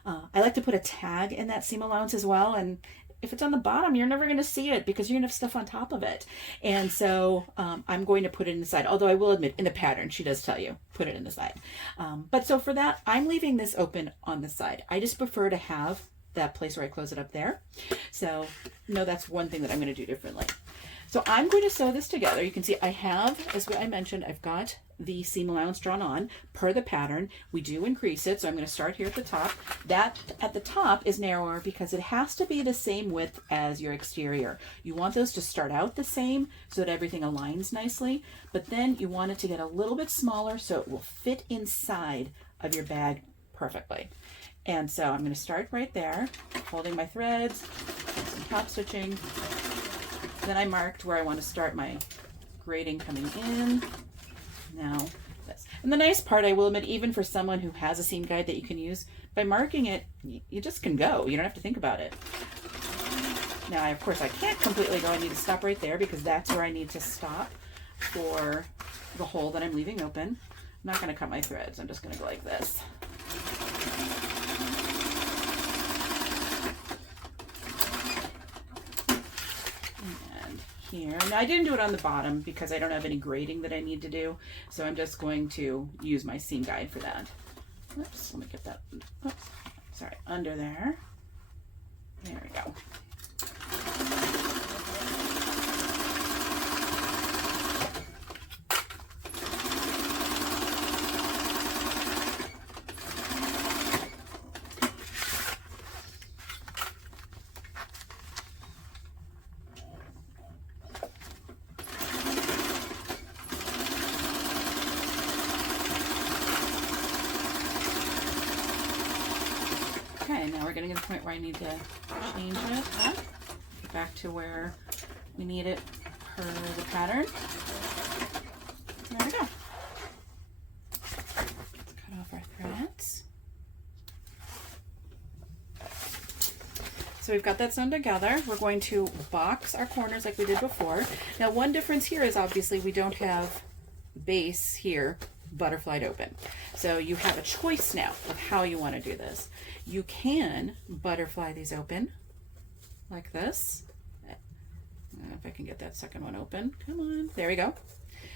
I like to put a tag in that seam allowance as well, and if it's on the bottom, you're never going to see it because you're going to have stuff on top of it. And so I'm going to put it in the side, although I will admit in the pattern, she does tell you, put it in the side. But so for that, I'm leaving this open on the side. I just prefer to have that place where I close it up there. So no, that's one thing that I'm going to do differently. So I'm going to sew this together. You can see I have, as I mentioned, I've got the seam allowance drawn on per the pattern. We do increase it. So I'm going to start here at the top. That at the top is narrower because it has to be the same width as your exterior. You want those to start out the same so that everything aligns nicely, but then you want it to get a little bit smaller so it will fit inside of your bag perfectly. And so I'm going to start right there, holding my threads, some top stitching. Then I marked where I want to start my grading coming in. Now this. And the nice part, I will admit, even for someone who has a seam guide that you can use, by marking it, you just can go. You don't have to think about it. Now, of course, I can't completely go. I need to stop right there because that's where I need to stop for the hole that I'm leaving open. I'm not going to cut my threads. I'm just going to go like this. Here. Now I didn't do it on the bottom because I don't have any grading that I need to do, so I'm just going to use my seam guide for that. Oops, let me get that, oops, sorry, under there. There we go. Okay, now we're getting to the point where I need to change it up, get back to where we need it per the pattern. There we go. Let's cut off our threads. So we've got that sewn together. We're going to box our corners like we did before. Now one difference here is obviously we don't have base here butterflied open. So you have a choice now of how you want to do this. You can butterfly these open like this. I don't know if I can get that second one open. Come on, there we go.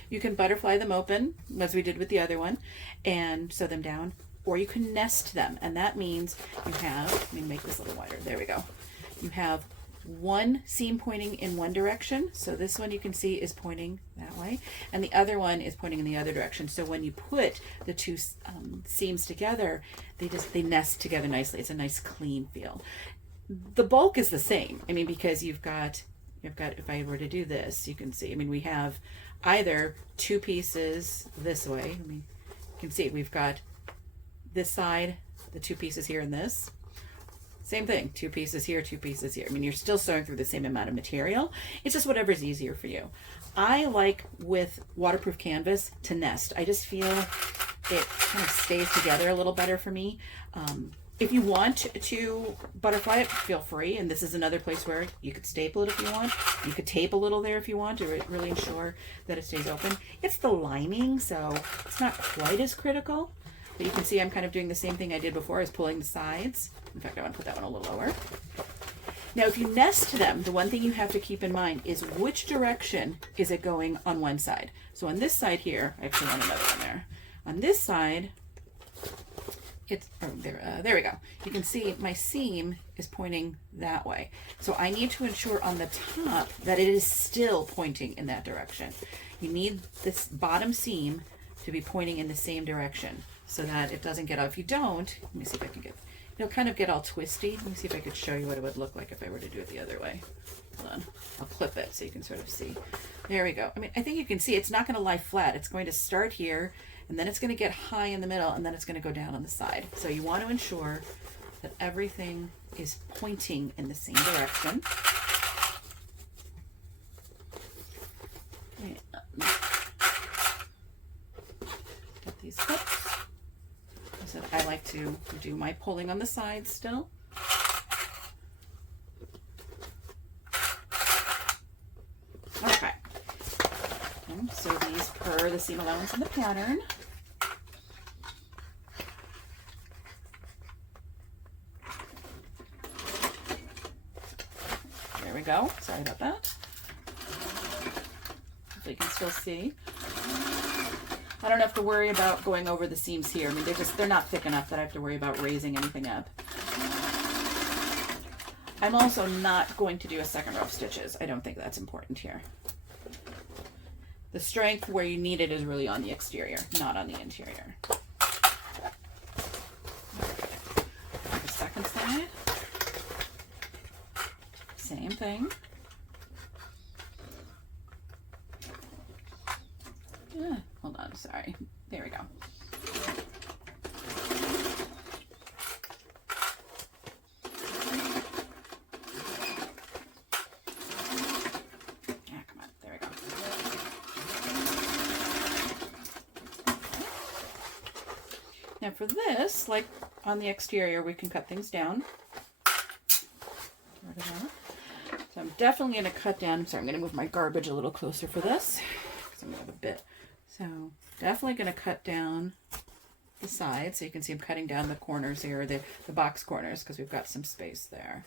You can butterfly them open as we did with the other one and sew them down, or you can nest them. And that means you have, let me make this a little wider. There we go. You have one seam pointing in one direction, so this one you can see is pointing that way, and the other one is pointing in the other direction. So when you put the two seams together, they nest together nicely. It's a nice clean feel. The bulk is the same. I mean, because you've got if I were to do this, you can see, I mean, we have either 2 pieces this way. I mean, you can see we've got this side, the 2 pieces here, and this. Same thing, 2 pieces here, 2 pieces here. I mean, you're still sewing through the same amount of material. It's just whatever's easier for you. I like with waterproof canvas to nest. I just feel it kind of stays together a little better for me. If you want to butterfly it, feel free. And this is another place where you could staple it if you want. You could tape a little there if you want to really ensure that it stays open. It's the lining, so it's not quite as critical. But you can see I'm kind of doing the same thing I did before, is pulling the sides. In fact, I want to put that one a little lower. Now, if you nest them, the one thing you have to keep in mind is which direction is it going on one side. So on this side here, I actually want another one there. On this side, it's, there we go. You can see my seam is pointing that way. So I need to ensure on the top that it is still pointing in that direction. You need this bottom seam to be pointing in the same direction so that it doesn't get out. If you don't, let me see if I can get, it'll kind of get all twisty. Let me see if I could show you what it would look like if I were to do it the other way. Hold on. I'll clip it so you can sort of see. There we go. I mean, I think you can see it's not going to lie flat. It's going to start here, and then it's going to get high in the middle, and then it's going to go down on the side. So you want to ensure that everything is pointing in the same direction. Get these clips. I said I like to do my pulling on the sides still. Okay. And so these per the seam allowance in the pattern. There we go. Sorry about that. Hopefully you can still see. I don't have to worry about going over the seams here. I mean, they're not thick enough that I have to worry about raising anything up. I'm also not going to do a second row of stitches. I don't think that's important here. The strength where you need it is really on the exterior, not on the interior. The second side, same thing. Hold on, sorry. There we go. Yeah, come on. There we go. Now for this, like on the exterior, we can cut things down. So I'm definitely going to cut down. Sorry, I'm going to move my garbage a little closer for this, because I'm going to have a bit. So definitely going to cut down the sides. So you can see I'm cutting down the corners here, the box corners, because we've got some space there.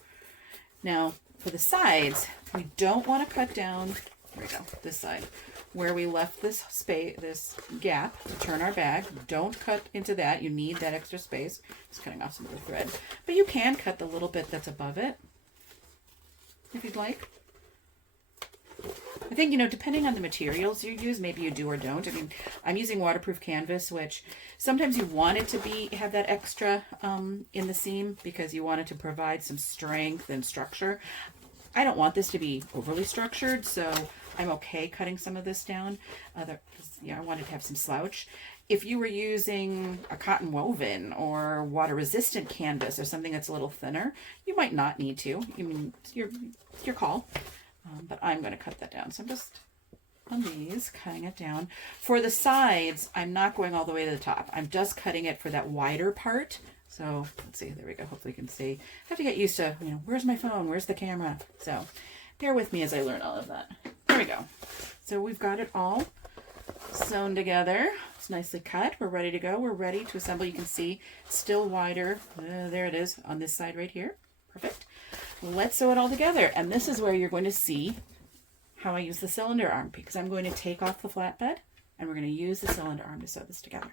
Now for the sides, we don't want to cut down, there we go, this side, where we left this space, this gap to turn our bag. Don't cut into that. You need that extra space. Just cutting off some of the thread. But you can cut the little bit that's above it, if you'd like. I think, you know, depending on the materials you use, maybe you do or don't. I mean, I'm using waterproof canvas, which sometimes you want it to have that extra in the seam because you want it to provide some strength and structure. I don't want this to be overly structured, so I'm okay cutting some of this down. I wanted to have some slouch. If you were using a cotton woven or water resistant canvas or something that's a little thinner, you might not need to. I mean, it's your call. But I'm going to cut that down. So I'm just on these, cutting it down. For the sides, I'm not going all the way to the top. I'm just cutting it for that wider part. So let's see, there we go. Hopefully you can see. I have to get used to, you know, where's my phone? Where's the camera? So bear with me as I learn all of that. There we go. So we've got it all sewn together. It's nicely cut. We're ready to go. We're ready to assemble. You can see still wider. There it is on this side right here. Perfect. Let's sew it all together. And this is where you're going to see how I use the cylinder arm, because I'm going to take off the flatbed and we're going to use the cylinder arm to sew this together.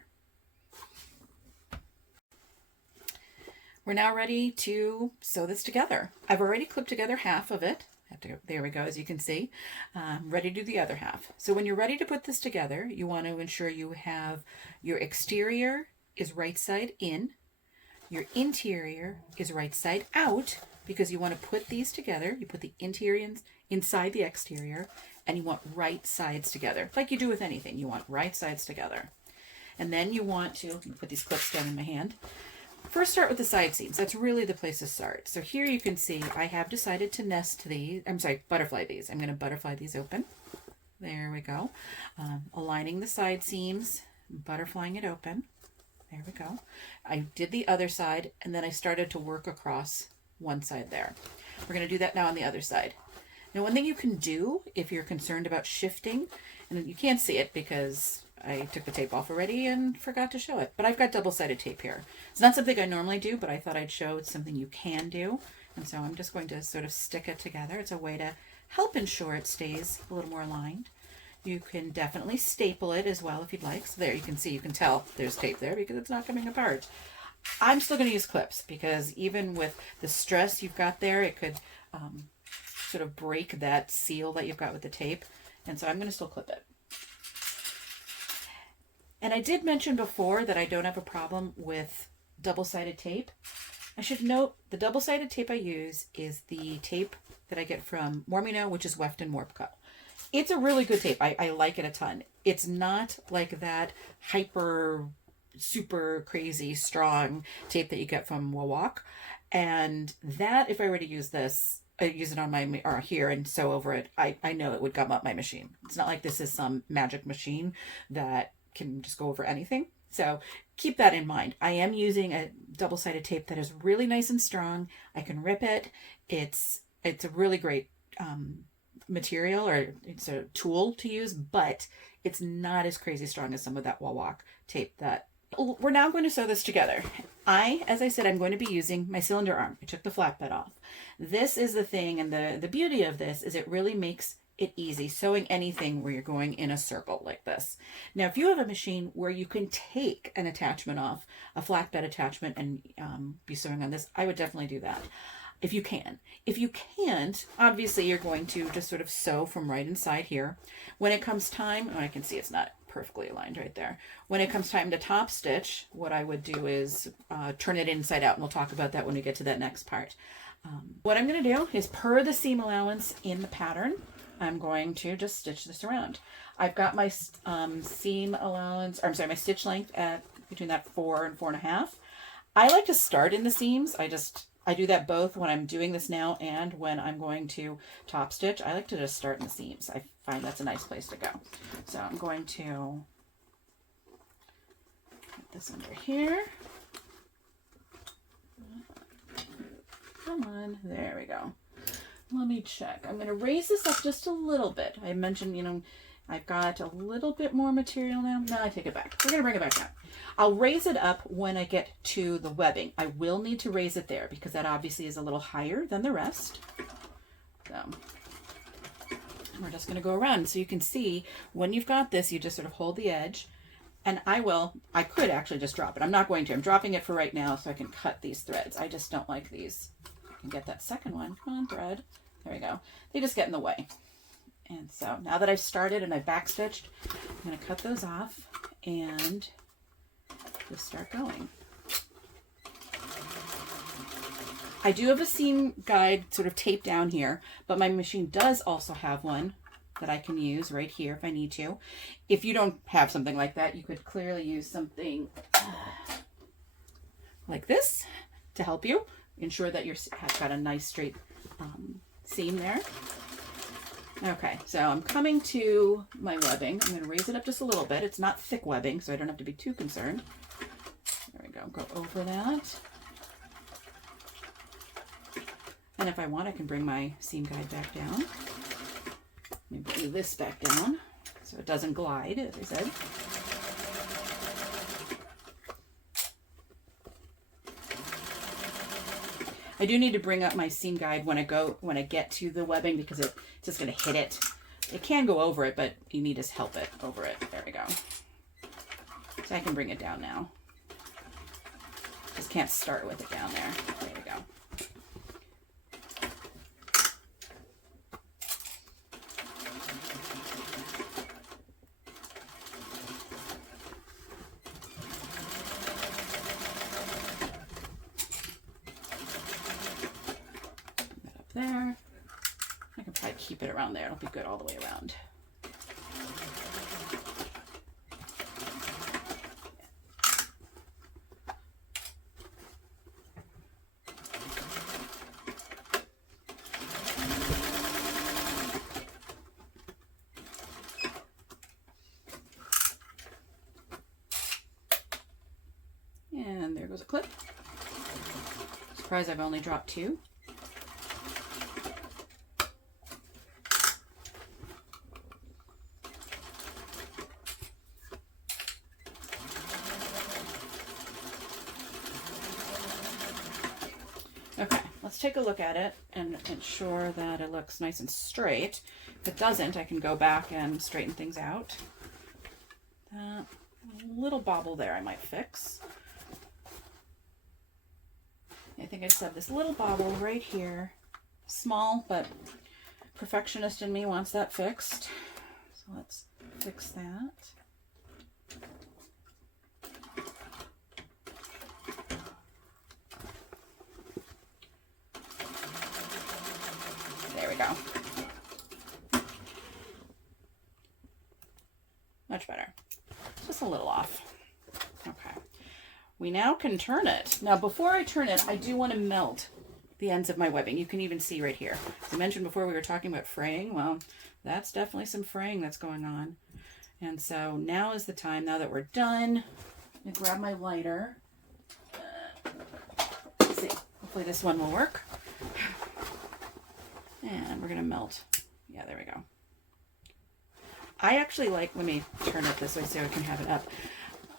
We're now ready to sew this together. I've already clipped together half of it. There we go, as you can see. Ready to do the other half. So when you're ready to put this together, you want to ensure you have your exterior is right side in, your interior is right side out, because you want to put these together. You put the interior inside the exterior, and you want right sides together. Like you do with anything, you want right sides together. And then you want to put these clips down in my hand. First, start with the side seams. That's really the place to start. So here you can see I have decided to butterfly these. I'm going to butterfly these open. There we go. Aligning the side seams, butterflying it open. There we go. I did the other side, and then I started to work across one side there. We're going to do that now on the other side. Now, one thing you can do if you're concerned about shifting, and you can't see it because I took the tape off already and forgot to show it, but I've got double-sided tape here. It's not something I normally do, but I thought I'd show it's something you can do. And so I'm just going to sort of stick it together. It's a way to help ensure it stays a little more aligned. You can definitely staple it as well if you'd like. So there you can see, you can tell there's tape there because it's not coming apart. I'm still going to use clips because even with the stress you've got there, it could sort of break that seal that you've got with the tape. And so I'm going to still clip it. And I did mention before that I don't have a problem with double-sided tape. I should note the double-sided tape I use is the tape that I get from Mormino, which is Weft and Warpco. It's a really good tape. I like it a ton. It's not like that hyper, super crazy, strong tape that you get from Wawak. And that, if I were to use this, I use it on my, or here and sew over it, I know it would gum up my machine. It's not like this is some magic machine that can just go over anything. So keep that in mind. I am using a double-sided tape that is really nice and strong. I can rip it. It's a really great material, or it's a tool to use, but it's not as crazy strong as some of that Wawak tape that we're now going to sew this together. As I said, I'm going to be using my cylinder arm. I took the flatbed off. This is the thing, and the beauty of this is it really makes it easy sewing anything where you're going in a circle like this. Now, if you have a machine where you can take an attachment off, a flatbed attachment, and be sewing on this, I would definitely do that. If you can. If you can't, obviously you're going to just sort of sew from right inside here. When it comes time, I can see it's not perfectly aligned right there. When it comes time to top stitch, what I would do is turn it inside out, and we'll talk about that when we get to that next part. What I'm going to do is, per the seam allowance in the pattern, I'm going to just stitch this around. I've got my seam allowance, or I'm sorry, my stitch length at between that 4 and 4.5. I like to start in the seams. I do that both when I'm doing this now and when I'm going to top stitch. I like to just start in the seams. I find that's a nice place to go. So I'm going to put this under here. Come on, there we go. Let me check. I'm going to raise this up just a little bit. I mentioned, I've got a little bit more material now. No, I take it back. We're going to bring it back down. I'll raise it up when I get to the webbing. I will need to raise it there because that obviously is a little higher than the rest. So we're just going to go around. So you can see when you've got this, you just sort of hold the edge. And I could actually just drop it. I'm not going to. I'm dropping it for right now so I can cut these threads. I just don't like these. I can get that second one. Come on, thread. There we go. They just get in the way. And so now that I've started and I've backstitched, I'm going to cut those off and just start going. I do have a seam guide sort of taped down here, but my machine does also have one that I can use right here if I need to. If you don't have something like that, you could clearly use something like this to help you ensure that you have got a nice straight seam there. Okay, so I'm coming to my webbing. I'm going to raise it up just a little bit. It's not thick webbing, so I don't have to be too concerned. There we go. Go over that. And if I want, I can bring my seam guide back down. Maybe move this back down so it doesn't glide, as I said. I do need to bring up my seam guide when I get to the webbing because it's just going to hit it. It can go over it, but you need to help it over it. There we go. So I can bring it down now. Just can't start with it down there. There we go. There. I can probably keep it around there. It'll be good all the way around. There's a clip. Surprised I've only dropped 2. Okay, let's take a look at it and ensure that it looks nice and straight. If it doesn't, I can go back and straighten things out. That little bobble there I might fix. I think I just have this little bobble right here. Small, but perfectionist in me wants that fixed. So let's fix that. There we go. Much better. Just a little off. Okay. We now can turn it. Now, before I turn it, I do want to melt the ends of my webbing. You can even see right here. As I mentioned before, we were talking about fraying. Well, that's definitely some fraying that's going on. And so now is the time, now that we're done, I'm going to grab my lighter. Let's see. Hopefully this one will work. And we're going to melt. Yeah, there we go. I actually like, let me turn it this way so I can have it up.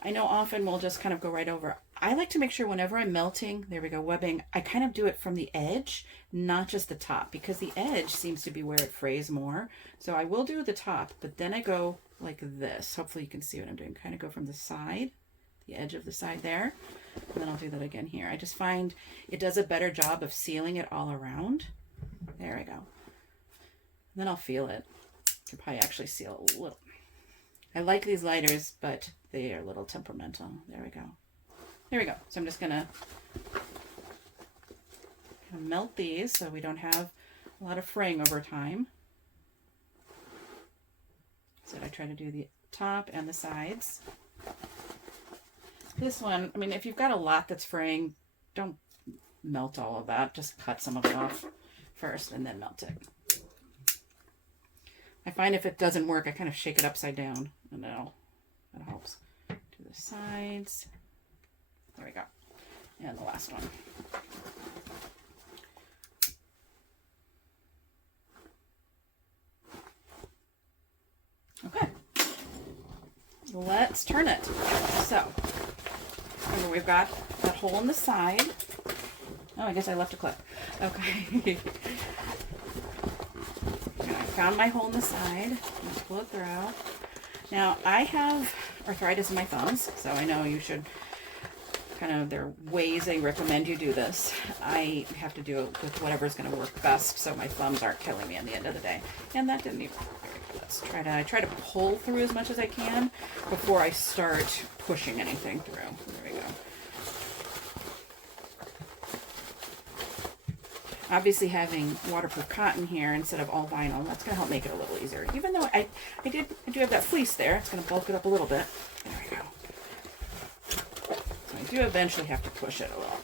I know often we'll just kind of go right over. I like to make sure whenever I'm melting, there we go, webbing, I kind of do it from the edge, not just the top, because the edge seems to be where it frays more. So I will do the top, but then I go like this. Hopefully you can see what I'm doing. Kind of go from the side, the edge of the side there, and then I'll do that again here. I just find it does a better job of sealing it all around. There we go. And then I'll feel it. I can probably actually seal a little. I like these lighters, but they are a little temperamental. There we go. There we go. So I'm just going to melt these so we don't have a lot of fraying over time. So I try to do the top and the sides. This one, I mean, if you've got a lot that's fraying, don't melt all of that. Just cut some of it off first and then melt it. I find if it doesn't work, I kind of shake it upside down, and that helps. Do the sides. There we go. And the last one. Okay. Let's turn it. So, remember we've got that hole in the side. Oh, I guess I left a clip. Okay. I found my hole in the side. Let's pull it through. Now, I have arthritis in my thumbs, so I know you should there are ways they recommend you do this. I have to do it with whatever's going to work best so my thumbs aren't killing me at the end of the day. And that didn't even work. Let's I try to pull through as much as I can before I start pushing anything through. There we go. Obviously having waterproof cotton here instead of all vinyl, that's going to help make it a little easier. Even though I do have that fleece there, it's going to bulk it up a little bit. There we go. So I do eventually have to push it a little.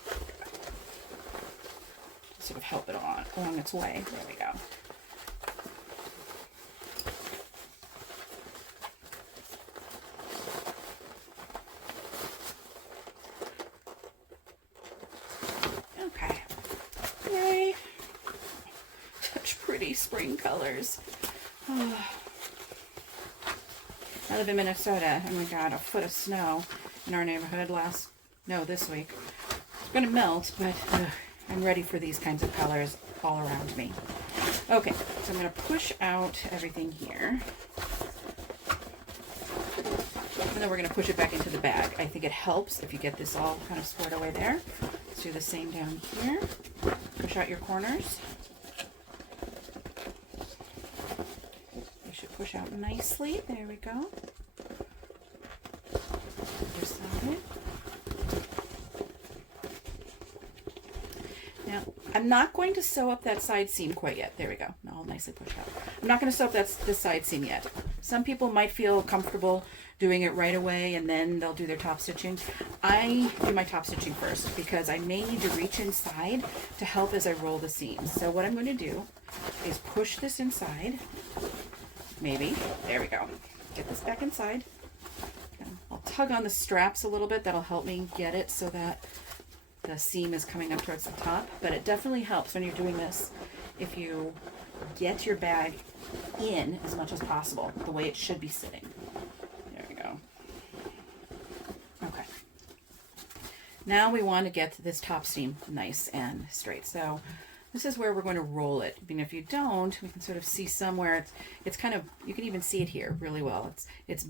Sort of help it along its way. There we go. Spring colors. Oh. I live in Minnesota. Oh my god, a foot of snow in our neighborhood this week. It's going to melt, but I'm ready for these kinds of colors all around me. Okay, so I'm going to push out everything here. And then we're going to push it back into the bag. I think it helps if you get this all kind of squared away there. Let's do the same down here. Push out your corners. Push out nicely. There we go. Other side. Now, I'm not going to sew up that side seam quite yet. There we go. Now I'll nicely push out. I'm not going to sew up this side seam yet. Some people might feel comfortable doing it right away and then they'll do their top stitching. I do my top stitching first because I may need to reach inside to help as I roll the seams. So what I'm going to do is push this inside. Maybe. There we go. Get this back inside. I'll tug on the straps a little bit. That'll help me get it so that the seam is coming up towards the top, but it definitely helps when you're doing this if you get your bag in as much as possible, the way it should be sitting. There we go. Okay. Now we want to get this top seam nice and straight. So this is where we're going to roll it. I mean, if you don't, we can sort of see somewhere it's kind of, you can even see it here really well. It's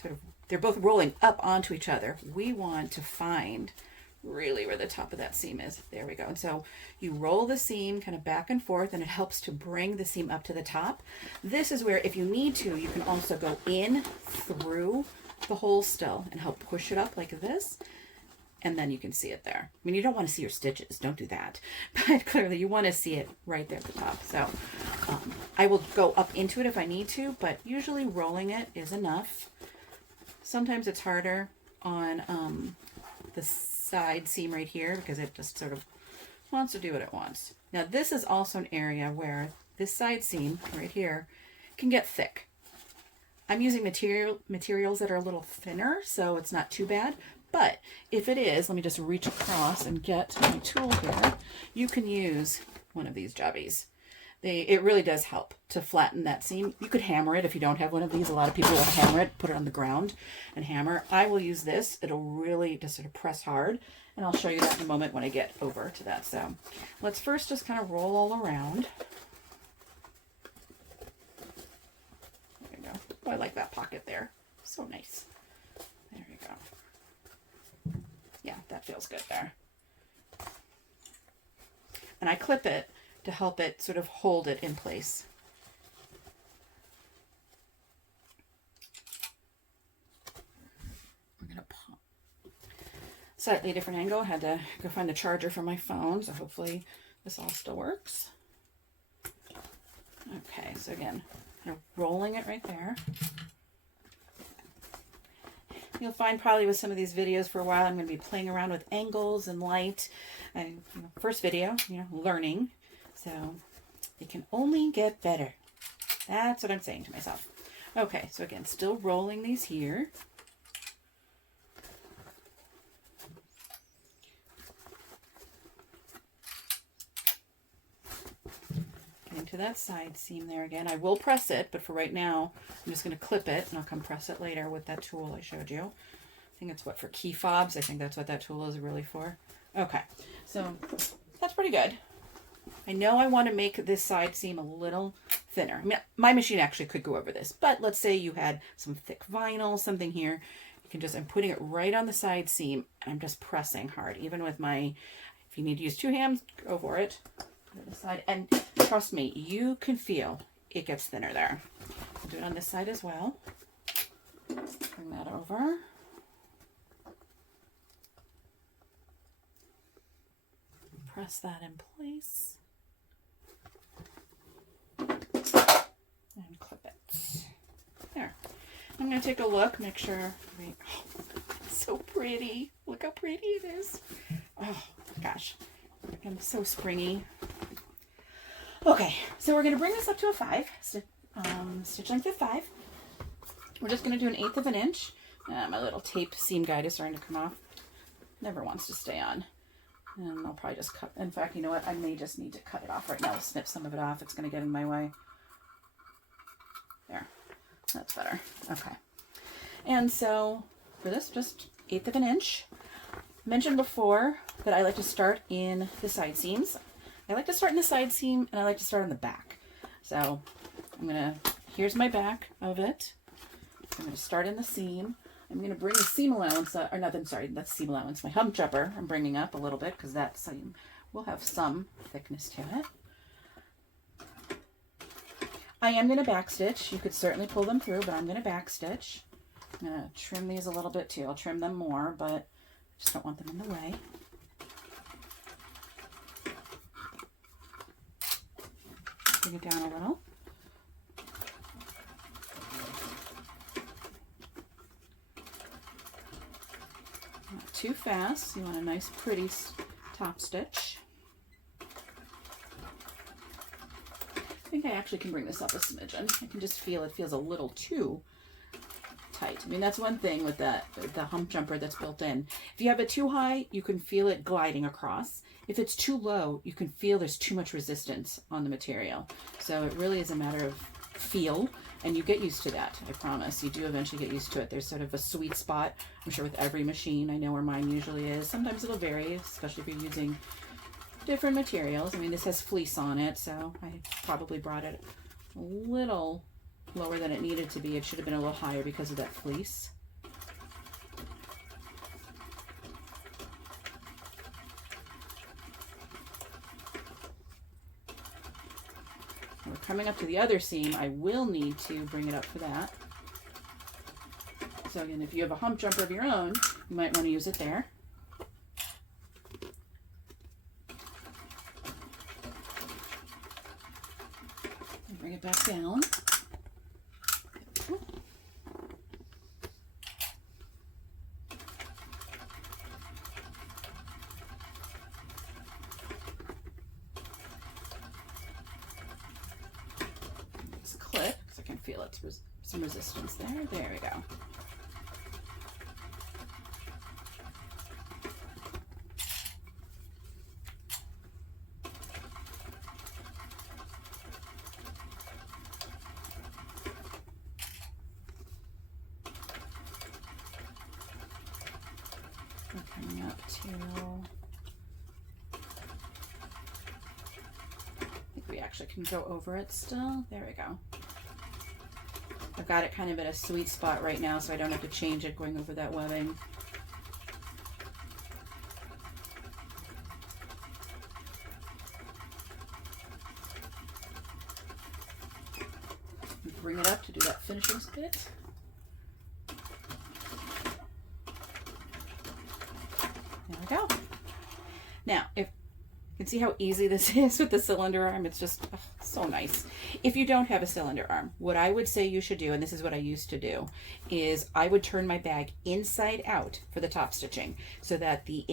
sort of, they're both rolling up onto each other. We want to find really where the top of that seam is. There we go. And so you roll the seam kind of back and forth, and it helps to bring the seam up to the top. This is where, if you need to, you can also go in through the hole still and help push it up like this. And then you can see it there. I mean, you don't want to see your stitches. Don't do that. But clearly you want to see it right there at the top. So I will go up into it if I need to, but usually rolling it is enough. Sometimes it's harder on the side seam right here because it just sort of wants to do what it wants. Now this is also an area where this side seam right here can get thick. I'm using materials that are a little thinner, so it's not too bad. But if it is, let me just reach across and get my tool here. You can use one of these jobbies. It really does help to flatten that seam. You could hammer it if you don't have one of these. A lot of people will hammer it, put it on the ground and hammer. I will use this. It'll really just sort of press hard. And I'll show you that in a moment when I get over to that. So let's first just kind of roll all around. There we go. Oh, I like that pocket there. So nice. There we go. Yeah, that feels good there. And I clip it to help it sort of hold it in place. I'm going to pop. Slightly different angle. I had to go find the charger for my phone, so hopefully this all still works. Okay, so again, kind of rolling it right there. You'll find probably with some of these videos for a while, I'm going to be playing around with angles and light. First video, learning. So it can only get better. That's what I'm saying to myself. Okay, so again, still rolling these here. Getting to that side seam there again. I will press it, but for right now, I'm just going to clip it, and I'll come press it later with that tool I showed you. I think it's for key fobs. I think that's what that tool is really for. Okay, so that's pretty good. I know I want to make this side seam a little thinner. I mean, my machine actually could go over this, but let's say you had some thick vinyl, something here. You can just, I'm putting it right on the side seam, and I'm just pressing hard. Even with my, if you need to use two hands, go for it. Put it aside, and trust me, you can feel it gets thinner there. I'll do it on this side as well. Bring that over. Press that in place. And clip it. There. I'm going to take a look, make sure. Oh, it's so pretty. Look how pretty it is. Oh, gosh. I'm so springy. Okay, so we're going to bring this up to a 5. Stitch length of 5. We're just going to do 1/8 of an inch. My little tape seam guide is starting to come off. Never wants to stay on. And I'll probably just cut. In fact, you know what? I may just need to cut it off right now. I'll snip some of it off. It's going to get in my way. There. That's better. Okay. And so for this, just 1/8 of an inch. Mentioned before that I like to start in the side seams. I like to start in the side seam, and I like to start on the back. So I'm going to, here's my back of it. I'm going to start in the seam. I'm going to bring the seam allowance, or nothing, sorry, that's seam allowance. My hump jumper I'm bringing up a little bit because that seam will have some thickness to it. I am going to backstitch. You could certainly pull them through, but I'm going to backstitch. I'm going to trim these a little bit too. I'll trim them more, but I just don't want them in the way. Bring it down a little. Not too fast. You want a nice pretty top stitch. I think I actually can bring this up a smidgen. I can just feel it feels a little too tight. I mean, that's one thing with the hump jumper that's built in. If you have it too high, you can feel it gliding across. If it's too low, you can feel there's too much resistance on the material. So it really is a matter of feel, and you get used to that, I promise. You do eventually get used to it. There's sort of a sweet spot, I'm sure with every machine. I know where mine usually is. Sometimes it'll vary, especially if you're using different materials. I mean, this has fleece on it, so I probably brought it a little lower than it needed to be. It should have been a little higher because of that fleece. We're coming up to the other seam. I will need to bring it up for that. So again, if you have a hump jumper of your own, you might want to use it there. And bring it back down. Clip, because I can feel it, some resistance there. There we go. We're coming up to, I think we actually can go over it still. There we go. I've got it kind of at a sweet spot right now, so I don't have to change it going over that webbing. Bring it up to do that finishing bit. There we go. Now, if you can see how easy this is with the cylinder arm, it's just so nice. If you don't have a cylinder arm, what I would say you should do, and this is what I used to do, is I would turn my bag inside out for the top stitching so that the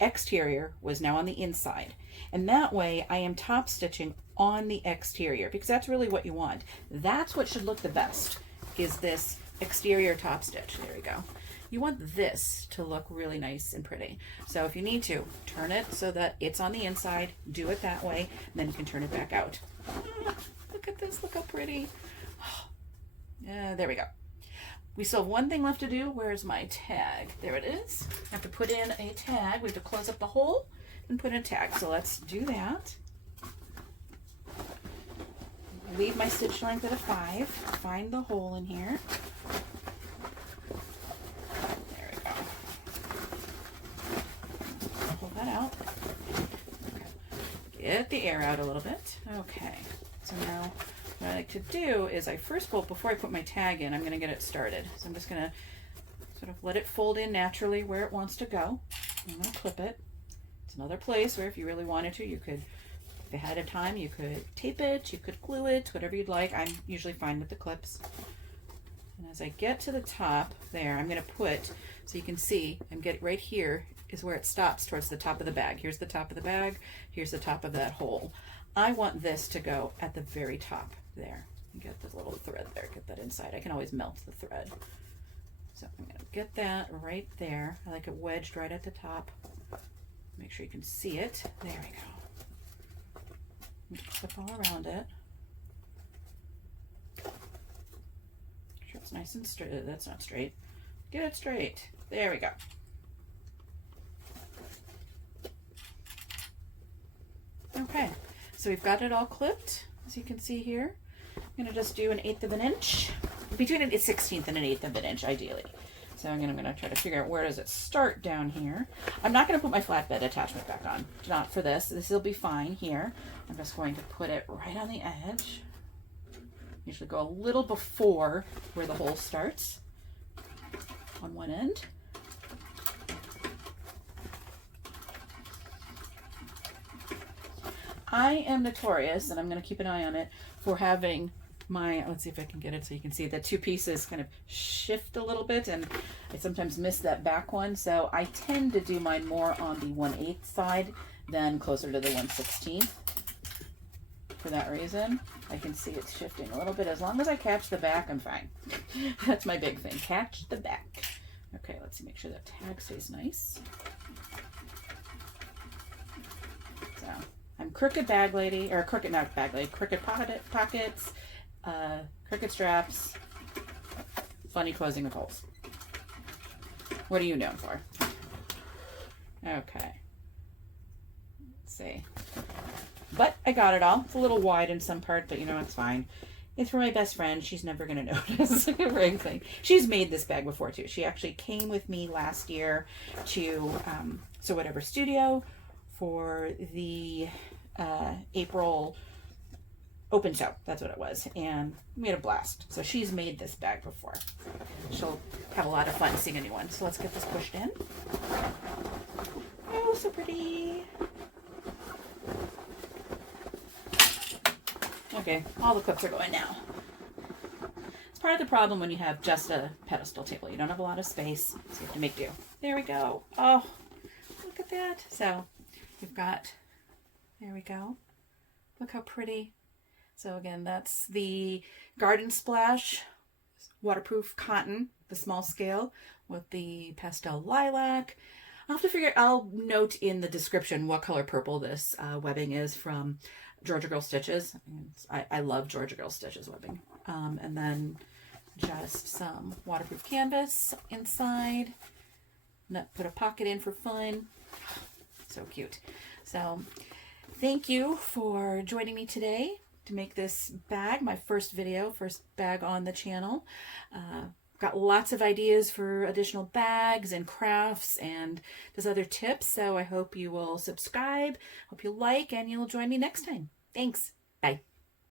exterior was now on the inside. And that way I am top stitching on the exterior, because that's really what you want. That's what should look the best, is this exterior top stitch. There we go. You want this to look really nice and pretty. So if you need to, turn it so that it's on the inside, do it that way, and then you can turn it back out. Look at this, look how pretty. There we go. We still have one thing left to do. Where's my tag? There it is. I have to put in a tag. We have to close up the hole and put in a tag. So let's do that. Leave my stitch length at a 5. Find the hole in here. There we go. Pull that out. Okay. Get the air out a little bit. Okay. So now what I like to do is before I put my tag in, I'm going to get it started. So I'm just going to sort of let it fold in naturally where it wants to go. I'm going to clip it. It's another place where if you really wanted to, you could, if ahead of time, you could tape it, you could glue it, whatever you'd like. I'm usually fine with the clips. And as I get to the top there, I'm going to put, so you can see, right here is where it stops towards the top of the bag. Here's the top of the bag. Here's the top of that hole. I want this to go at the very top there. Get the little thread there, get that inside. I can always melt the thread. So I'm going to get that right there. I like it wedged right at the top. Make sure you can see it. There we go. Clip all around it. Make sure it's nice and straight. That's not straight. Get it straight. There we go. Okay, so we've got it all clipped, as you can see here. I'm going to just do 1/8 of an inch, between a 1/16 and 1/8 of an inch, ideally. So I'm going to try to figure out where does it start down here. I'm not going to put my flatbed attachment back on. Not for this. This will be fine here. I'm just going to put it right on the edge. Usually go a little before where the hole starts on one end. I am notorious, and I'm going to keep an eye on it, for having my, let's see if I can get it so you can see the two pieces kind of shift a little bit, and I sometimes miss that back one, so I tend to do mine more on the 1/8 side than closer to the 1/16. for that reason. I can see it's shifting a little bit. As long as I catch the back, I'm fine. That's my big thing. Catch the back. Okay, let's see, make sure that tag stays nice. So I'm crooked bag lady, or crooked, not bag lady, crooked pockets, crooked straps, funny closing of holes. What are you known for? Okay. Let's see. But I got it all. It's a little wide in some part, but you know, it's fine. It's for my best friend. She's never going to notice or anything. She's made this bag before too. She actually came with me last year to So Whatever Studio for the April open show. That's what it was. And we had a blast. So she's made this bag before. She'll have a lot of fun seeing a new one. So let's get this pushed in. Oh, so pretty. Okay, all the clips are going now. It's part of the problem when you have just a pedestal table. You don't have a lot of space, so you have to make do. There we go. Oh, look at that. So you've got, there we go. Look how pretty. So again, that's the Garden Splash waterproof cotton, the small scale with the pastel lilac. I'll note in the description what color purple this webbing is from Georgia Girl Stitches. I love Georgia Girl Stitches webbing. And then just some waterproof canvas inside. Put a pocket in for fun. So cute. So thank you for joining me today to make this bag, my first bag on the channel. Got lots of ideas for additional bags and crafts and just other tips. So I hope you will subscribe, hope you like, and you'll join me next time. Thanks. Bye.